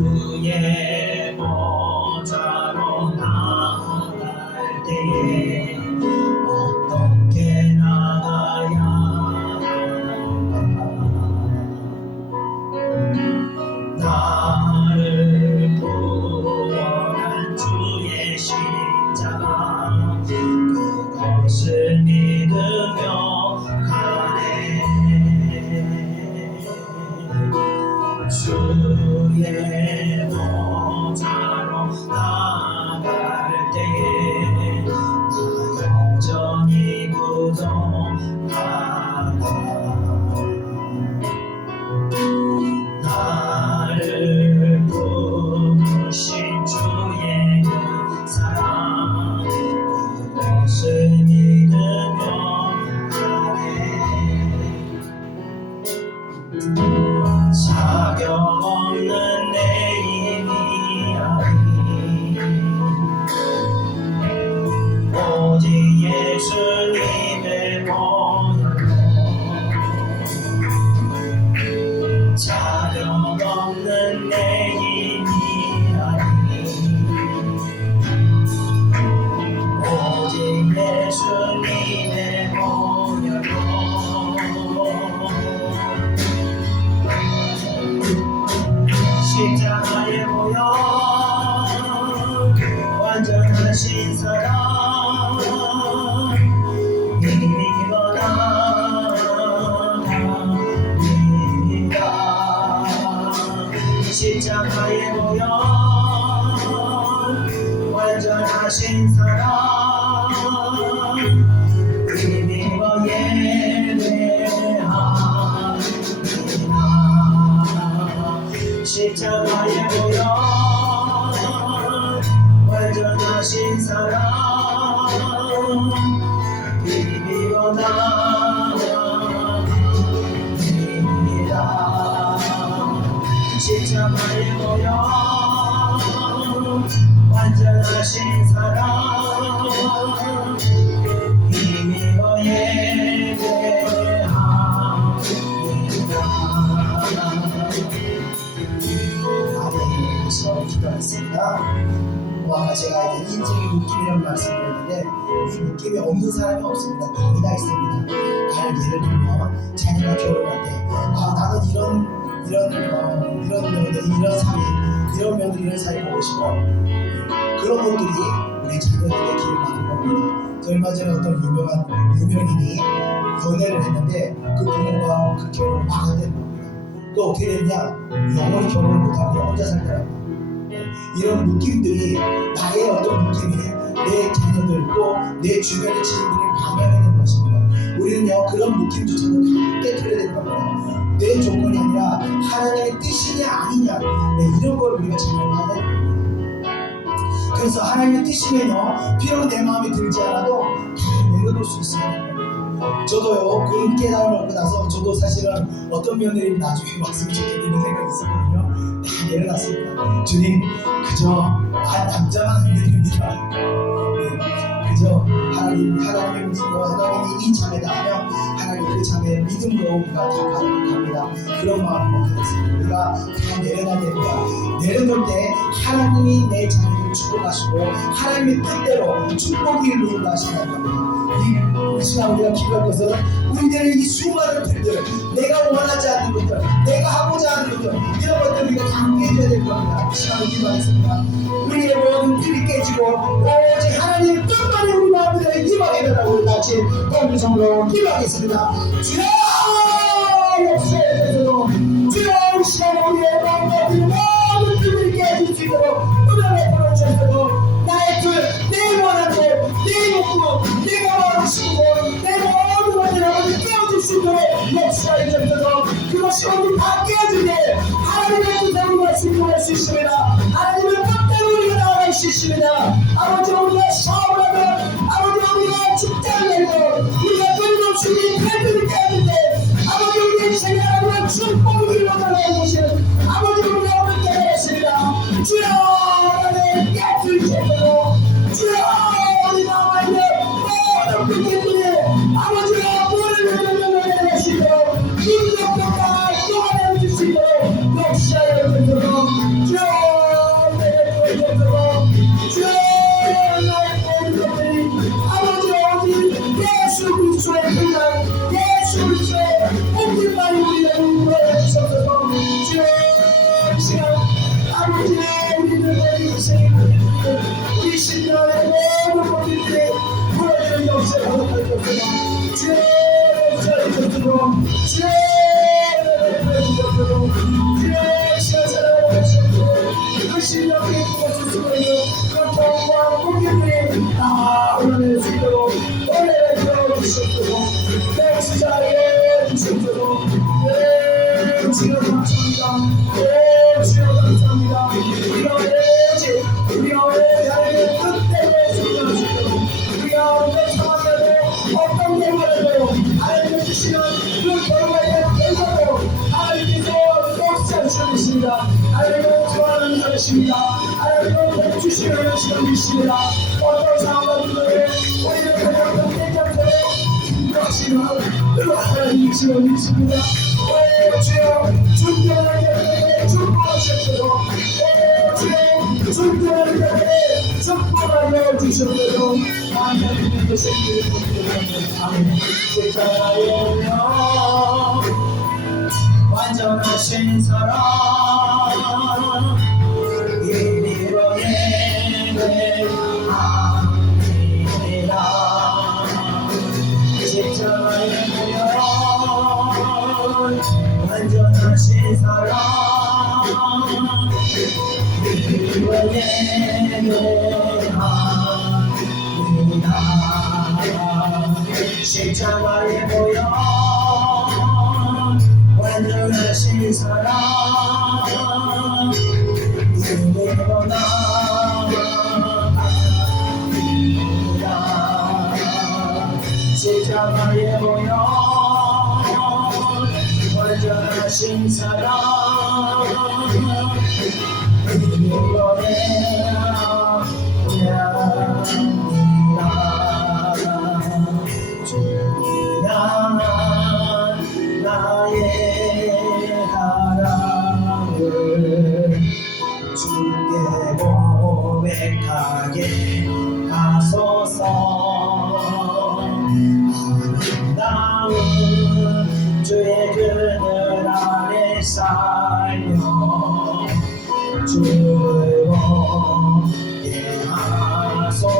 주의 보좌로 나아갈 때에 어떻게 나가야 할까? 나를 구원한 주의 십자가 그것을 믿으며 가네. 주의 보좌로 나아갈 때에 나 여전히 부족하다. 나를 부르신 주의 그 사랑 그것을 믿으며 가네. 자격 없는 내 힘이야니 오직 예수님의 보혈로 자격 없는 내 힘이야니 오직 예수님의 보혈로 십자가에 모여 완전하신 사랑 믿어 나갑니다. 십자가에 모여 완전하신 사랑 믿어 예배합니다. 십자가에 모여 완전하신 사랑 비비어 나갑니다. 십자가에 모여 완전하신 사랑 비비어 예배합니다. 아멘. 기도하겠습니다. 아까 제가 이제 인생의 묶임이라는 말씀드렸는데 이 묶임이 없는 사람이 없습니다. 거의 다 있습니다. 예를 들면 자녀가 결혼할 때 나는 이런 며느리 이런 사위 이런 며느리 이런 사위 보고 싶어. 그런 것들이 우리 자녀들의 길을 막은 겁니다. 얼마 전에 어떤 유명인이 연애를 했는데 그 부모가 그 결혼을 막아낸 겁니다. 또 어떻게 됐냐? 영원히 결혼을 못하고 혼자 살더라고요. 이런 느낌들이 나의 어떤 느낌이 내 자녀들 또 내 주변의 친구들을 방해하게 되는 것입니다. 우리는요 그런 느낌조차도 다 깨뜨려야 되는 겁니다. 내 조건이 아니라 하나님의 뜻이냐 아니냐 이런 걸 우리가 잘 봐야 됩니다. 그래서 하나님의 뜻이면요 비록 내 마음에 들지 않아도 다 내려놓을 수 있어야 됩니다. 저도요 그런 깨달음을 얻고 나서 저도 사실은 어떤 며느리 나중에 왔으면 좋겠다는 생각이 있었거든요. 내려놨습니다. 주님 그저 남자만 하면 됩니다. 그저 하나님의 믿음으로 하나님이 이 자매다 하면 하나님 그 자매의 믿음으로 우리가 다 갑니다. 그런 마음을 먹게 됐습니다. 우리가 다 내려놔야 됩니다. 내려놓을 때 하나님이 내 자녀를 축복하시고 하나님의 뜻대로 축복이 인도하신다는 겁니다. 이 시간 우리가 기도할 것은 우리들의 이 수많은 일들, 내가 원하지 않는 것들, 내가 하고자 하는 것들, 이런 것들 우리가 다 깨져야 될 겁니다. 이 시간을 기도하겠습니다. 우리의 모든 틀이 깨지고 오직 하나님의 뜻만이 우리 마음에 임하게 되라고 우리 같이 동성으로 기도하겠습니다. 주여 역사에서도 주여 이 시간 우리의 마음과 우리의 모든 틀을 깨질 수 있도록 은혜를 보여주셔서 나의 뜻, 내 원하는 내 욕구, 내가 원하시고 내 모든 것을 아버지 깨워줄 수 있도록 역사에 주셔서 그것이 오늘 다 깨어지게 하나님의 뜻에 우리가 순종할 수 있습니다. 하나님의 뜻대로 우리가 나아갈 수 있습니다. 아버지 우리가 사업을 하면 아버지 우리가 직장을 내고 우리가 끊임없이 팔들을 깨는데 아버지 우리의 인생에 하나님의 축복을 이루어가는 것은 아버지 우리가 오늘 깨달았습니다. 주여 나를 깨뜨리시고 주여 우리 마음에 모든 불길들이 아버지가 물을 내려내시고 인격과 또한 해줄 수 있도록 역사에 주셔서 주여 내게 주셔서 주여 나의 모든 것들이 아버지 오직 예수 그리스도의 평강 예수 그리스도의 복음만이 우리를 물어주셔서 주여 이 시간 아버지 우리들의 인생의 우리 신들의 모든 것들이 부러지는 역사에 허락할 것이다. 주여 역사에 주셔서 주여 주셔서 주여 시간 살아가시고 그 실력이 무엇을 쓰고 있는 그 경과 공격들이 다 올라낼 수 있도록 은혜를 베어주셨고 내 지자에 주셨고 주여 감사합니다. 주여 감사합니다. 우리가 오직 우리가 하나님의 뜻대로 순종할 수 있도록 우리가 어떤 상황에도 어떤 결과에도 하나님의 주시는 그 결과에 대한 결과로 하나님께서 역사하시는 것입니다. 하나님은 좋아하는 것입니다. 하나님은 주시는 것입니다. 어떤 상황들에 우리는 그냥 대장처럼 힘들어하시는 하나님 지원이십니다. 주여 존경하게 축복하셨도록 주여 존경하게 축복하여 주셨도록 하나님의 것을 아멘. 제자여 완전하신 사랑 이리로 예배합니다. 십자가에 모여 완전하신 사랑 이리로 예배합니다. 십자가에 모여 완전하신 사랑 이리로 나아갑니다. 십자가에 모여 완전하신 사랑 이리로 나아갑니다. 주님 나의 사랑을 주께 고백하게 하소서. 아름다운 주의 그늘 아래 살며 주를 보게 하소서.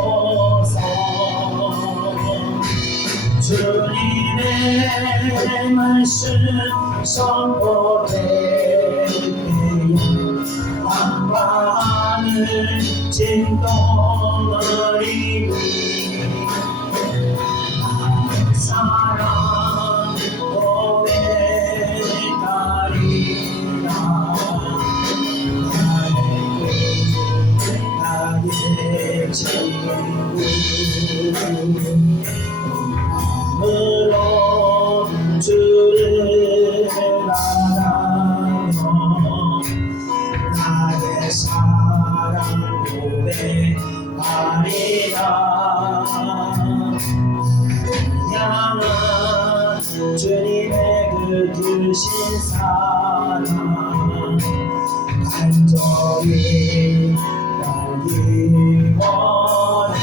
주님의 말씀 선포될 때에 땅과 하늘 진동을 나의 사랑 고백하리라. 나의 친구 마음으로 주를 바라며 주님의 그 크신 사랑 간절히 알기 원해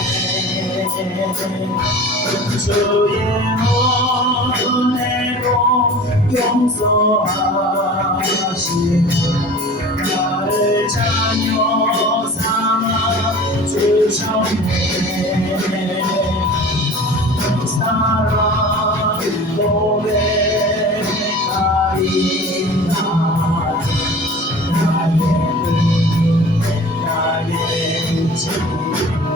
주의 은혜로 용서하시고 나를 자녀 삼아 주셨네 사랑 고백하리라 나의 친구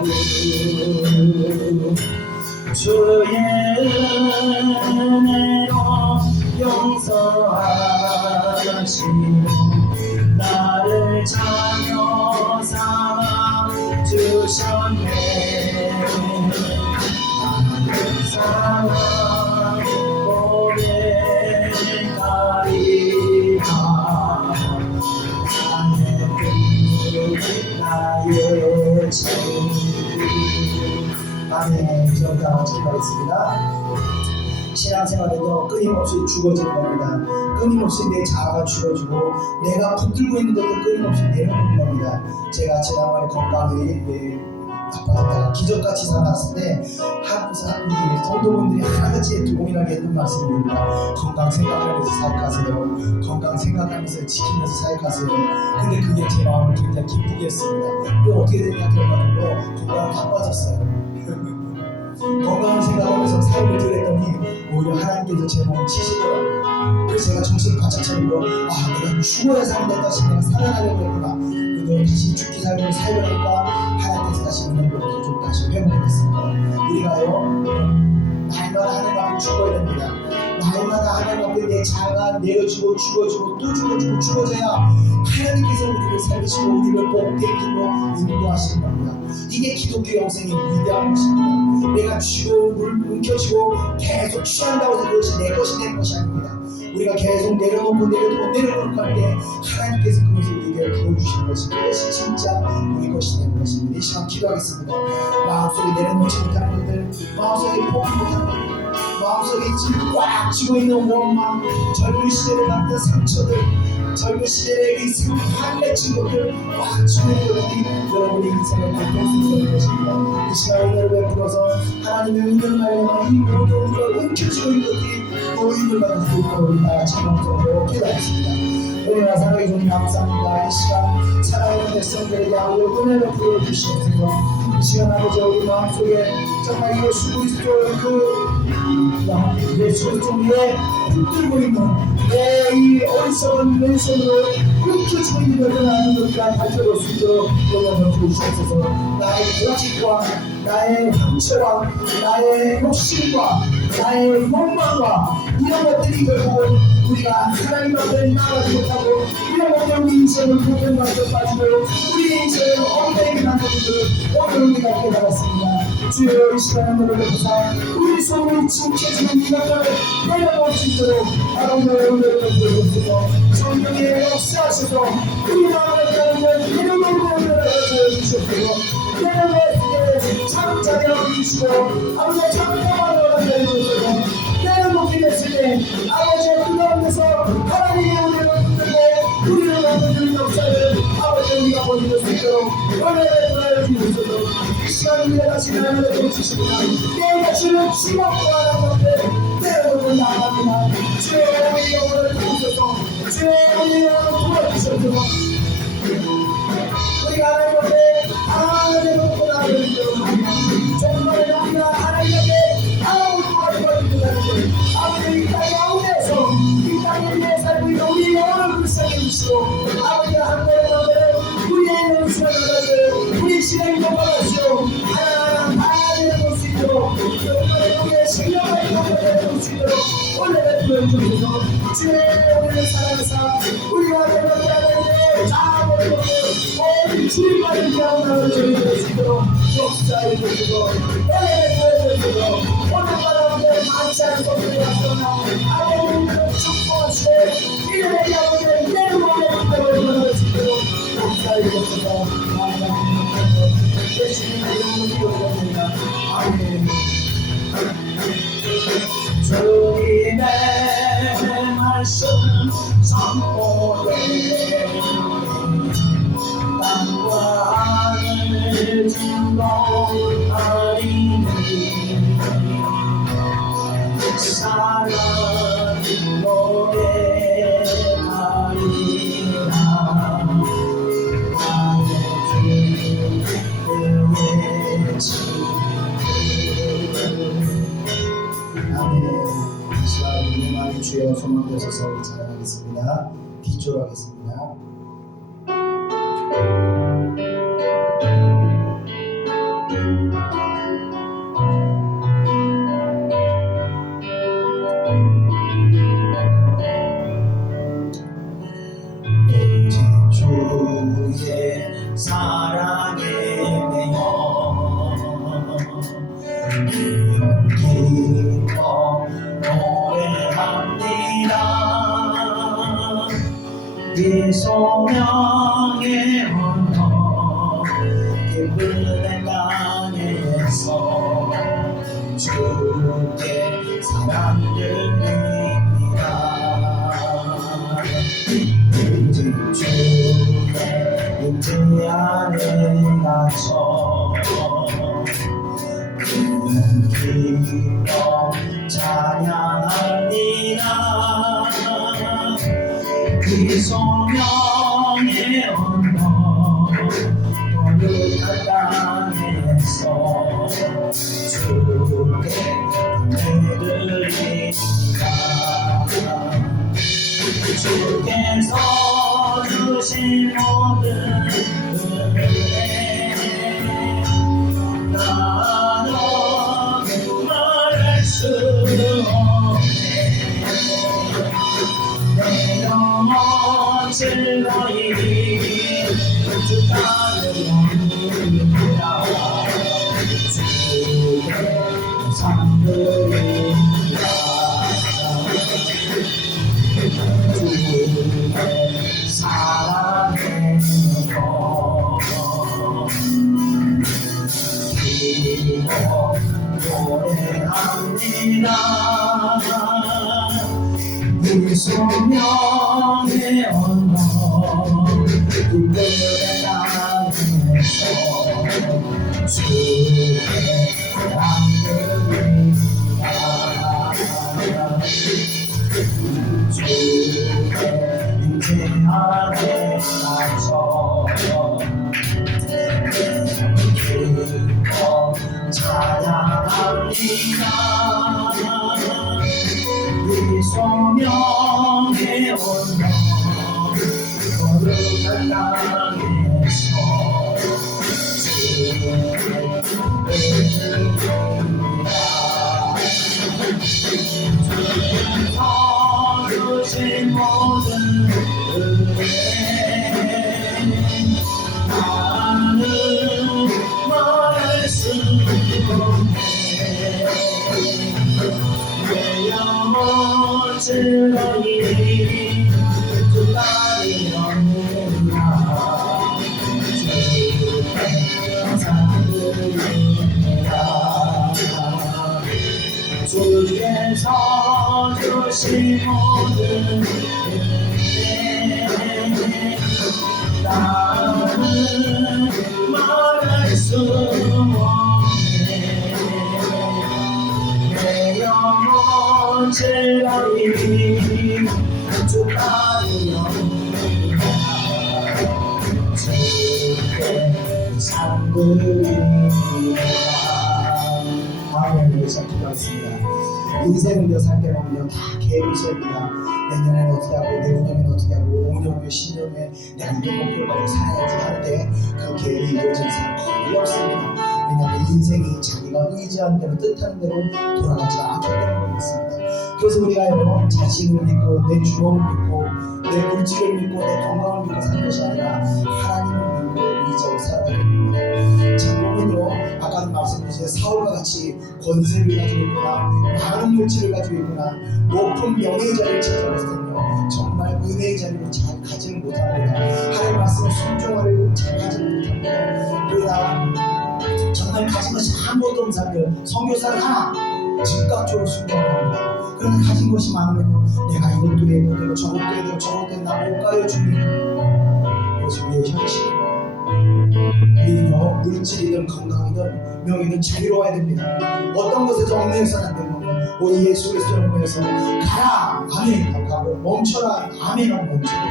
주의 은혜로 용서하시고 나를 자녀 삼아 주셨네 사랑 고백하리라 나의 친구 아멘. 저희 다 같이 기도하겠습니다. 신앙생활에도 끊임없이 죽어지는 겁니다. 끊임없이 내 자아가 죽어지고 내가 붙들고 있는 것도 끊임없이 내려놓는 겁니다. 제가 지난번에 건강이 나빠졌다가 기적같이 살았을 때 우리 성도분들이 하나같이 동일하게 했던 말씀입니다. 건강 생각하면서 사역하세요. 건강 생각하면서 지키면서 사역하세요. 근데 그게 제 마음을 굉장히 기쁘게 했습니다. 그리고 어떻게 되냐 결과적으로 건강이 나빠졌어요. 건강을 생각하면서 삶을 드렸더니 오히려 하나님께서 제 몸을 치시더라고요. 그래서 제가 정신을 바짝 차리고 내가 죽어야 산다 다시 내가 살아나려고 했구나. 그래도 다시 죽기 살고 살려니까 하나님께서 다시 은혜를 좀 다시 회복했습니다. 우리가요 날마다 하나님 앞에 죽어야 됩니다. 날마다 하나님 앞에 내 자아가 내어지고 죽어지고 또 죽어지고 죽어져야 하나님께서 우리를 살리시고 우리를 복되기로 인도하시는 겁니다. 이게 기독교 영생의 위대한 것입니다. 내가 쥐고 물 움켜쥐고 계속 취한다고 해서 그것이 내 것이 되는 것이 아닙니다. 우리가 계속 내려놓고 할 때 하나님께서 그것을 우리에게 부어주시는 것이 그것이 진짜 우리 것이 되는 것입니다. 이 시간 기도하겠습니다. 마음속에 내려놓지 못하는 것들, 마음속에 포기 못하는 것들, 마음속에 지금 꽉 쥐고 있는 원망, 젊은 시절에 받은 상처들, 젊은 시절에 이 상한 맺힌 것들 꽉 쥐고 있는 것들이 여러분의 인생을 바꿀 수 있는 것입니다. 이 시간 은혜를 베풀어서 하나님의 은혜를 말하면 이 모든 우리가 움켜쥐고 있는 것들이 모임을 받을 수 있도록 우리 다 같이 영적으로 기도하겠습니다. 은혜와 사랑의 주님 감사합니다. 이 시간 사랑하는 백성들에게 아버지 은혜를 부어주시옵소서. 이 시간 아버지 우리 마음속에 정말 예수 그리스도의 예수 그리스도 위에 붙들고 있는 내 이 어리석은 왼손으로 움켜쥐고 있는 것을 아는 것과 발표할 수 있도록 영향을 주시옵소서. 나의 고집과 나의 상처와 나의 욕심과 나의 욕망과 이런 것들이 결국은 우리가 하나님 앞에 나가지 못하고 이런 것들 우리 인생을 불편한 것에 빠지고 우리 인생을 엉덩이 만드는 오늘 우리가 깨달았습니다. 주여 이 시간에 너를 보사 우리 손을 침체지는 이것들을 내려놓을 수 있도록 하나님의 은혜를 베풀어주소서. 성령의 역사하셔서 우리 마음을 가는 내려놓는 은혜를 주시옵소서. 내려놓을 때 참자게 하시고 아버지의 참담한 은혜를 주시옵소서. 내려놓게 됐을 때 아버지의 그 가운데서 하나님의 은혜를 붙들고 우리를 만드는 역사를 아버지 우리가 보여줄 수 있도록 은혜를 주시옵소서. 이 시간 우리가 다시 하나님을 도와주십니다. 내 자신을 지먹고 하나님 앞에 내려놓고 나갑니다. 주의 우리 영혼을 도우소서. 주의 우리 영혼을 도와주셔서 우리가 하나님 앞에 하나님을 놓고 나아가도록 합니다. 정말 우리가 하나님 앞에 아무것도 도와주시는 아버지 이 땅의 가운데서 이 땅에 위해 살고 있는 우리 영혼을 불쌍히 해주시고 아버지가 한 번에 가면 우리의 영혼을 가지고 우리 시간이 넘어가시오 하나하나 다 내려놓을 수 있도록 정말 우리의 신령을 내려놓을 수 있도록 오늘을 보여주셔서 주의 우리를 사랑하사 우리가 내려놓게 자아버리고 모든 주님만을 위하여 저희를 수 있도록 역사해 주시고 오늘을 보여주시고 오늘마다 우리의 많지 않은 것들이 왔으나 아버지를 축복하시고 이름의 야곱을 내려놓게 되도록 수 있도록 역사해 주셔서 감사합니다. 예수님의 이름으로 기도드립니다. 아멘. 주님의 말씀 선포되 땅과 하늘 진동하리니 사랑 노래하리라 나의 주의 지 아멘. 이 시간 우리 마음의 주여 소망되셔서 찬양하겠습니다. 기초하겠습니다. 주의 사랑에 매여 기뻐 노래합니다. 이 소명의 언어 기쁨의 땅에서 주께 사랑 드립니다. 주의 인지 안에 갇혀 기뻐 찬양합니다. 이 소명의 언어 거룩한 땅에서 주께 내드립니다. 주께서 주신 모든 은혜 나는 말할 수 없네. 내 영혼 즐거이 주 따르렵니다. 주의 상들입니다. 주의 사랑해 기뻐 노래합니다. 이 소명의 언어 기쁨의 땅에서 주의 사랑드립니다. 주의 인지 안에 갇혀 기뻐 찬양합니다. 이 소명의 언어 거룩한 땅에서 주의 은혜입니다. 주께서 주신 모든 은혜 나는 말할 수 없네. 내 영혼 즐거이 주 따르렵니다. 주께 감사드립니다. 주께서 주신 모든 은혜 나는 말할 수 없네. 내 영혼 즐거이 주 따르렵니다. 주께 상드립니다. 다음에 시작하겠습니다. 인생을요 살때 보면 다 계획이십니다. 내년에는 어떻게 하고 내후년에는 어떻게 하고 5년 후에 10년 후에 내가 이런 목표를 가지고 살아야지 하는데 그 계획이 이루어지는 사람 거의 없습니다. 왜냐하면 인생이 자기가 의지하는 대로 뜻하는 대로 돌아가지 않기 때문에 그렇습니다. 그래서 우리가요 자신을 믿고 내 주먹을 믿고 내 물질을 믿고 내 건강을 믿고 사는 것이 아니라 하나님을 믿고 의지하고 살아가야 됩니다. 자 보면요 아까도 말씀드린 사울과 같이 권세를 가지고 있거나 많은 물질을 가지고 있거나 높은 명예의 자리를 찾아왔을 때는요 정말 은혜의 자리를 잘 가지는 못합니다. 하나님 말씀을 순종하려고 잘 가지는 못합니다. 그러나 정말 가진 것이 아무것도 없는 사람들 선교사를 하나 즉각적으로 순종합니다. 그런데 가진 것이 많으면요, 내가 이것도 해야 되고 저것도 해야 되고 저것도 해야 나못 가요 주님. 그것이 우리의 현실입니다. 우리는요, 물질이든 건강이든 명예든 자유로워야 됩니다. 어떤 것에서 얽매여서는 안 되는 거예요. 우리 예수 그리스도를 얽매여서 가라 아멘 하고 멈춰라 아멘 하고 멈춰라.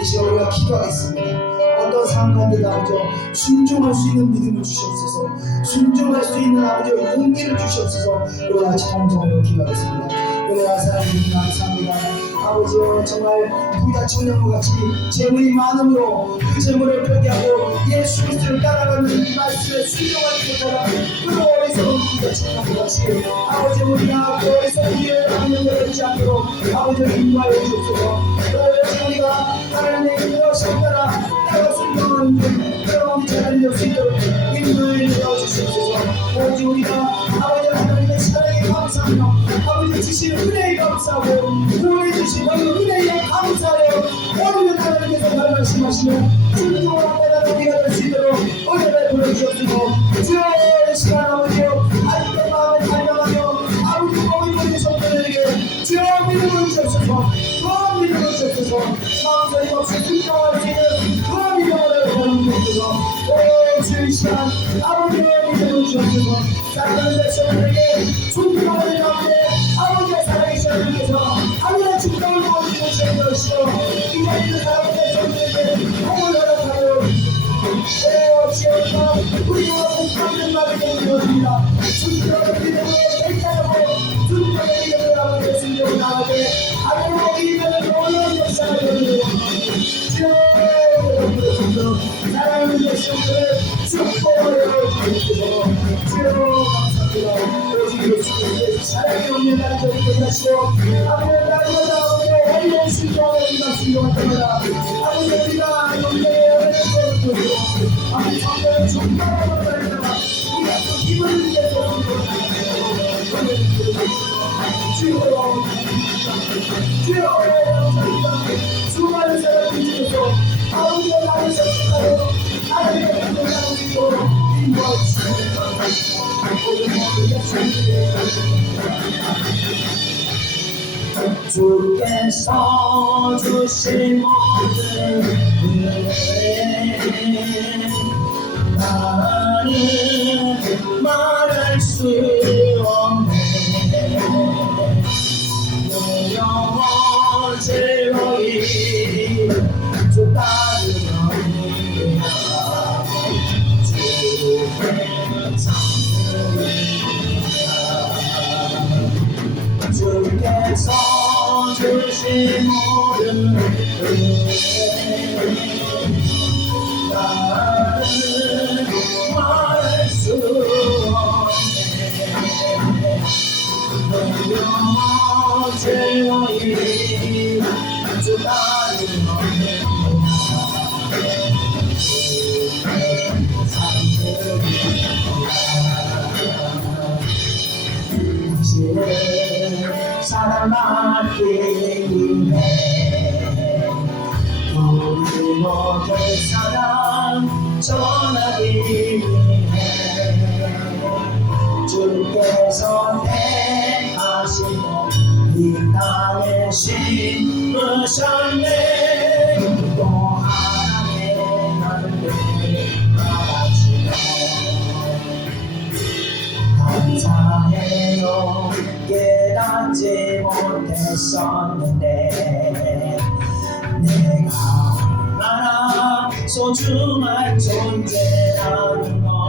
이 시간 우리가 기도하겠습니다. 어떤 상황 가운데도 아버지 순종할 수 있는 믿음을 주시옵소서. 순종할 수 있는 아버지 용기를 주시옵소서. 우리 같이 동정으로 기도하겠습니다. 은혜와 사랑이 감사합니다. 아버지여, 정말 부자 청년과 같이 재물이 많음으로 그 재물을 포기하고 예수 그리스도를 따라가는 이 말씀에 순종하지 못하라. 그 어리석은 부자 청년과 같이 아버지 우리가 그 어리석은 일을 하는 것을 하지 않도록 아버지를 인도하여 주옵소서. 그래서 우리가 하나님의 인도와 따라 순종하는 그런 우리 자녀를 낼 수 있도록 인도를 내어주시옵소서. 오직 우리가 아버지 하나님의 사랑에 감사하며 아버지 주시는 은혜에 감사하고 구원해 주신 은혜에 감사하여 오늘 하나님께서 말씀하시며 순종하는 나라 우리가 될 수 있도록 은혜를 보여주옵소서. 주여 이 시간 아버지여 아직도 마음에 달려가며 아버지 몸이 보이는 성도들에게 주여 믿음을 주옵소서. 그 믿음을 주옵소서. 마음속에 없이 순종할 수 있는 그 믿음을 보여주옵소서. 오 주의 시간 아버지의 믿음을 주옵소서. 사랑하는 백성들에게 순종하는 가운데 아버지의 사랑의 시간에서 하늘의 축복을 보여주시는 것이요 이 자리에 사랑하는 백성들에게 복을 허락하여 주여 우리와 복받는 말을 내드립니다. 순종의 믿음을 맹세하고 순종의 믿음을 아버지의 순종을 나가게 하나님의 믿음을 어려운 역사를 이루고 주여 사랑하는 백성들을 축복하여 주옵소서. 주여 감사합니다. 오직 예수 그리스도의 사랑이 없는 나를 저리게 하시고 아버지의 날마다 우리의 원래 순종을 우리가 순종할 때마다 아버지 우리가 영광의 은혜를 보여주고 아버지 성령의 충만함을 받으라. 우리가 또 힘을 내서 주여 주여 감사합니다. 수많은 사람들 중에서 아버지의 나를 선택하여 하나님의 뜻을 하고 있도록 인도하여 주시옵소서. 주께서 주신 모든 은혜 나는 말할 수 없네. 영원 즐거이 주 따르렵니다. 주께서 주신 모든 은혜 나는 말할 수 없네. 영원 즐거이 주 따르렵니다. 당신을 사랑하기 위해 우리 모든 사랑 전하기 위해 주께서 택하시고 이 땅에 심으셨네. 또 하나의 나를 바라시며 감사해요. 깨닫지 못했었는데 내가 얼마나 소중한 존재라는 것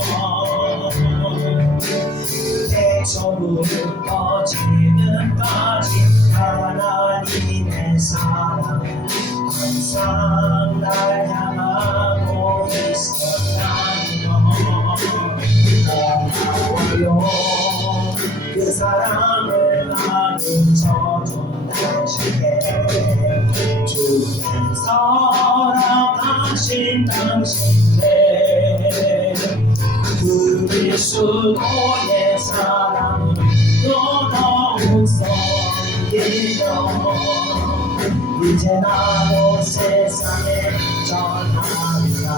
태초부터 지금까지 하나님의 사랑은 항상 날 향하고 있었다는 것 고마워요. 그 사랑을 나는 저준 당신께 주께서 허락하신 당신께 그리스도의 사랑을 또 더욱 섬기며 이제 나도 세상에 전하리라.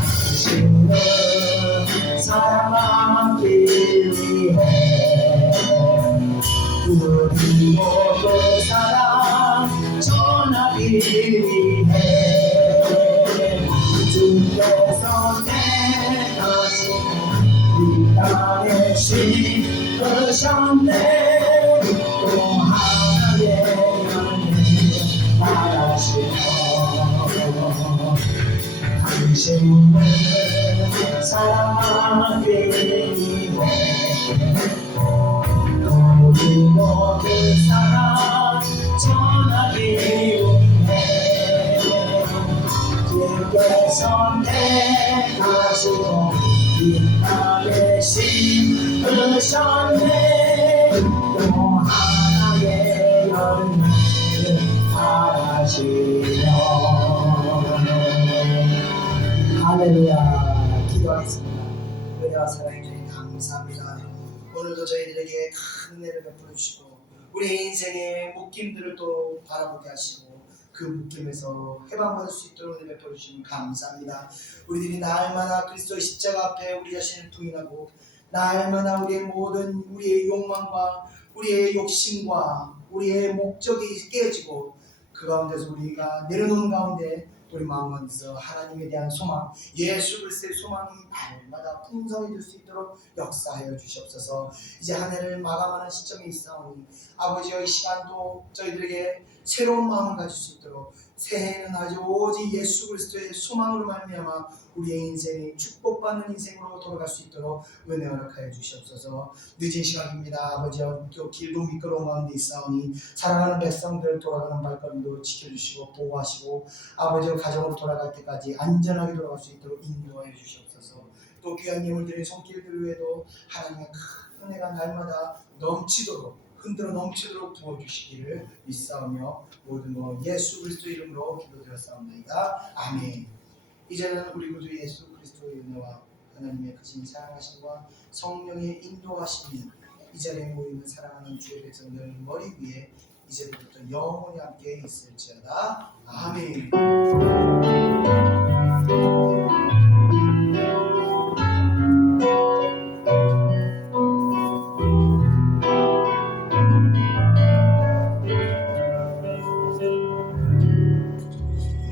당신을 사랑하기 위해 우리 모두 사랑 전하기 위해 주께서 택하신 이 땅에 심으셨네 또 하나의 연애 바라시며 당신을 사랑하기 위해 우리 모두 사랑 전하기 위해 주께 선택하시고 이 땅에 심으셨네 또 하나의 열매를 바라시며 할렐루야. 기도하겠습니다. 은혜와 사랑해 주님 감사합니다. 오늘도 저희들에게 큰 은혜를 베풀어 주시고 우리 인생의 묶임들을 또 바라보게 하시고 그 묶임에서 해방받을 수 있도록 은혜 베풀어 주시면 감사합니다. 우리들이 날마다 그리스도의 십자가 앞에 우리 자신을 부인하고 날마다 우리의 모든 우리의 욕망과 우리의 욕심과 우리의 목적이 깨어지고 그 가운데서 우리가 내려놓은 가운데 우리 마음 가운데서 하나님에 대한 소망, 예수 그리스도의 소망이 날마다 풍성해질 수 있도록 역사하여 주시옵소서. 이제 한 해를 마감하는 시점에 있사오니 아버지여 이 시간도 저희들에게 새로운 마음을 가질 수 있도록 새해는 아주 오직 예수 그리스도의 소망으로 말미암아 우리의 인생이 축복받는 인생으로 돌아갈 수 있도록 은혜 허락하여 주시옵소서. 늦은 시간입니다. 아버지여 또 길도 미끄러운 가운데 있사오니 사랑하는 백성들 돌아가는 발걸음도 지켜주시고 보호하시고 아버지여 가정으로 돌아갈 때까지 안전하게 돌아갈 수 있도록 인도하여 주시옵소서. 또 귀한 예물들의 손길들 위에도 하나님의 큰 은혜가 날마다 넘치도록 흔들어 넘치도록 부어주시기를 믿사오며 모든 것 예수 그리스도 이름으로 기도드렸사옵나이다. 아멘. 이제는 우리 구주 예수 그리스도의 은혜와 하나님의 크신 사랑하심과 성령의 인도하심이 이 자리에 모이는 사랑하는 주의 백성들 머리 위에 이제부터 영원히 함께 있을지어다. 아멘.